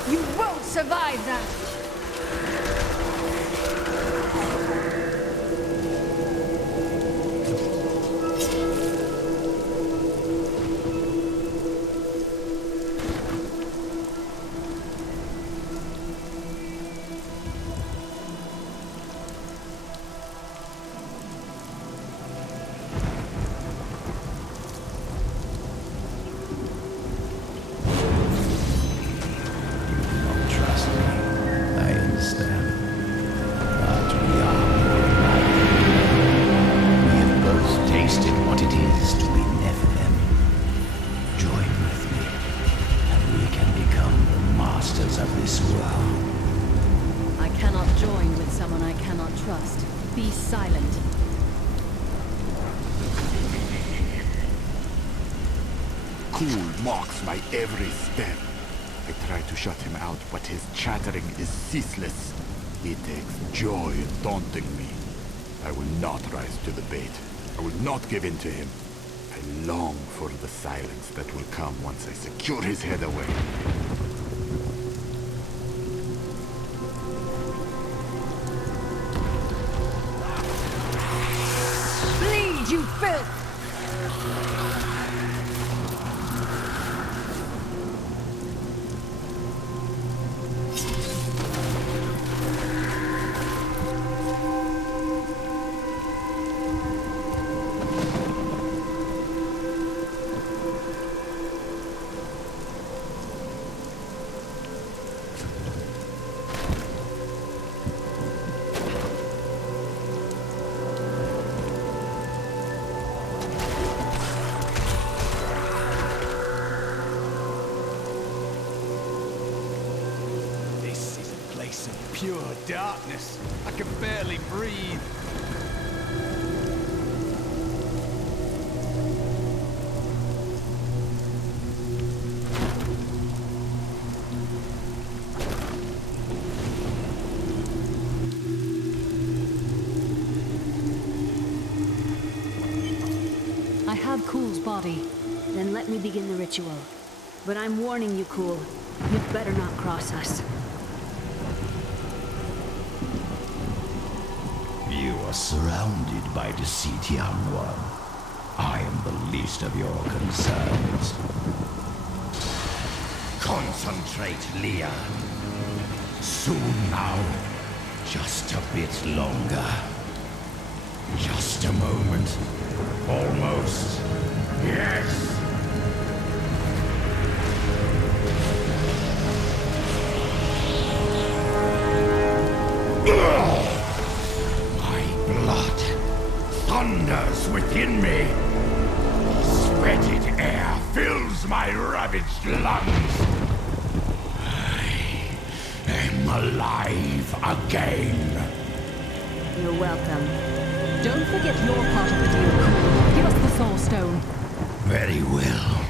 You won't survive that! Trust me, I understand. wonders of this world. I cannot join with someone I cannot trust. Be silent. Kulle mocks my every step. I try to shut him out, but his chattering is ceaseless. He takes joy in taunting me. I will not rise to the bait. I will not give in to him. I long for the silence that will come once I secure his head away. Bleed, you filth! Pure darkness. I can barely breathe. I have Kulle's body. Then let me begin the ritual. But I'm warning you, Kulle. You'd better not cross us. You are surrounded by deceit, young one. I am the least of your concerns. Concentrate, Leah. Soon now. Just a bit longer. Just a moment. Almost. Yes. Thunders within me. Sweated air fills my ravaged lungs. I am alive again. You're welcome. Don't forget your part of the deal, Kulle. Give us the Soul Stone. Very well.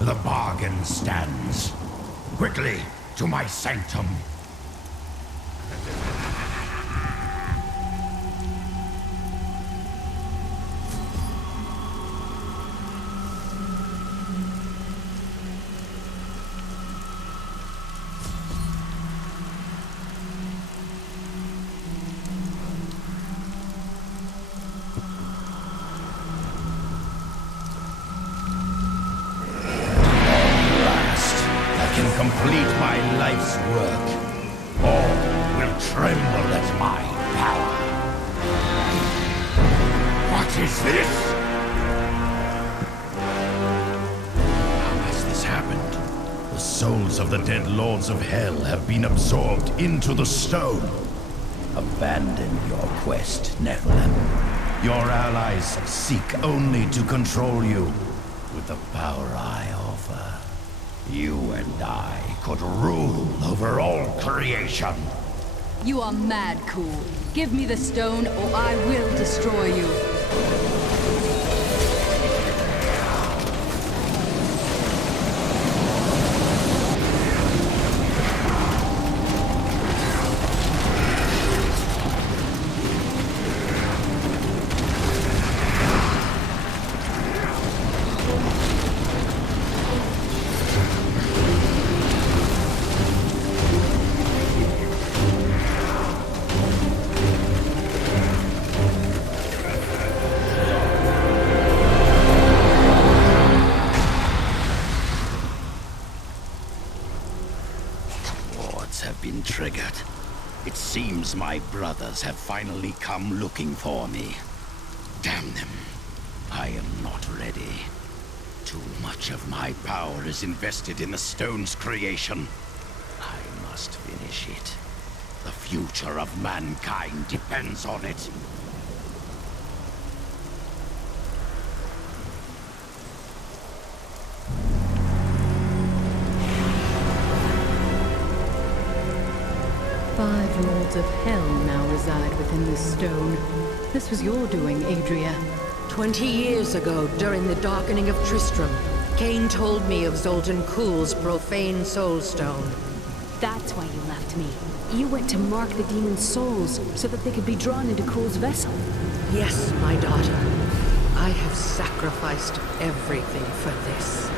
The bargain stands. Quickly, to my sanctum. Complete my life's work. All will tremble at my power. What is this? How has this happened? The souls of the dead lords of hell have been absorbed into the stone. Abandon your quest, Nephilim. Your allies seek only to control you with the power I offer. You and I could rule over all creation. You are mad, Kulle. Give me the stone or I will destroy you. Have been triggered. It seems my brothers have finally come looking for me. Damn them. I am not ready. Too much of my power is invested in the stone's creation. I must finish it. The future of mankind depends on it. 5 lords of hell now reside within this stone. This was your doing, Adria. 20 years ago, during the darkening of Tristram, Cain told me of Zoltun Kulle's profane soul stone. That's why you left me. You went to mark the demon's souls so that they could be drawn into Kulle's vessel. Yes, my daughter. I have sacrificed everything for this.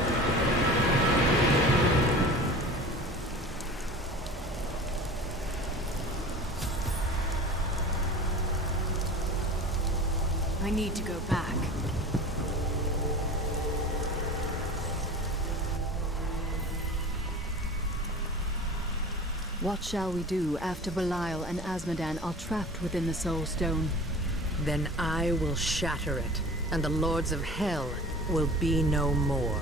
I need to go back. What shall we do after Belial and Azmodan are trapped within the Soul Stone? Then I will shatter it, and the Lords of Hell will be no more.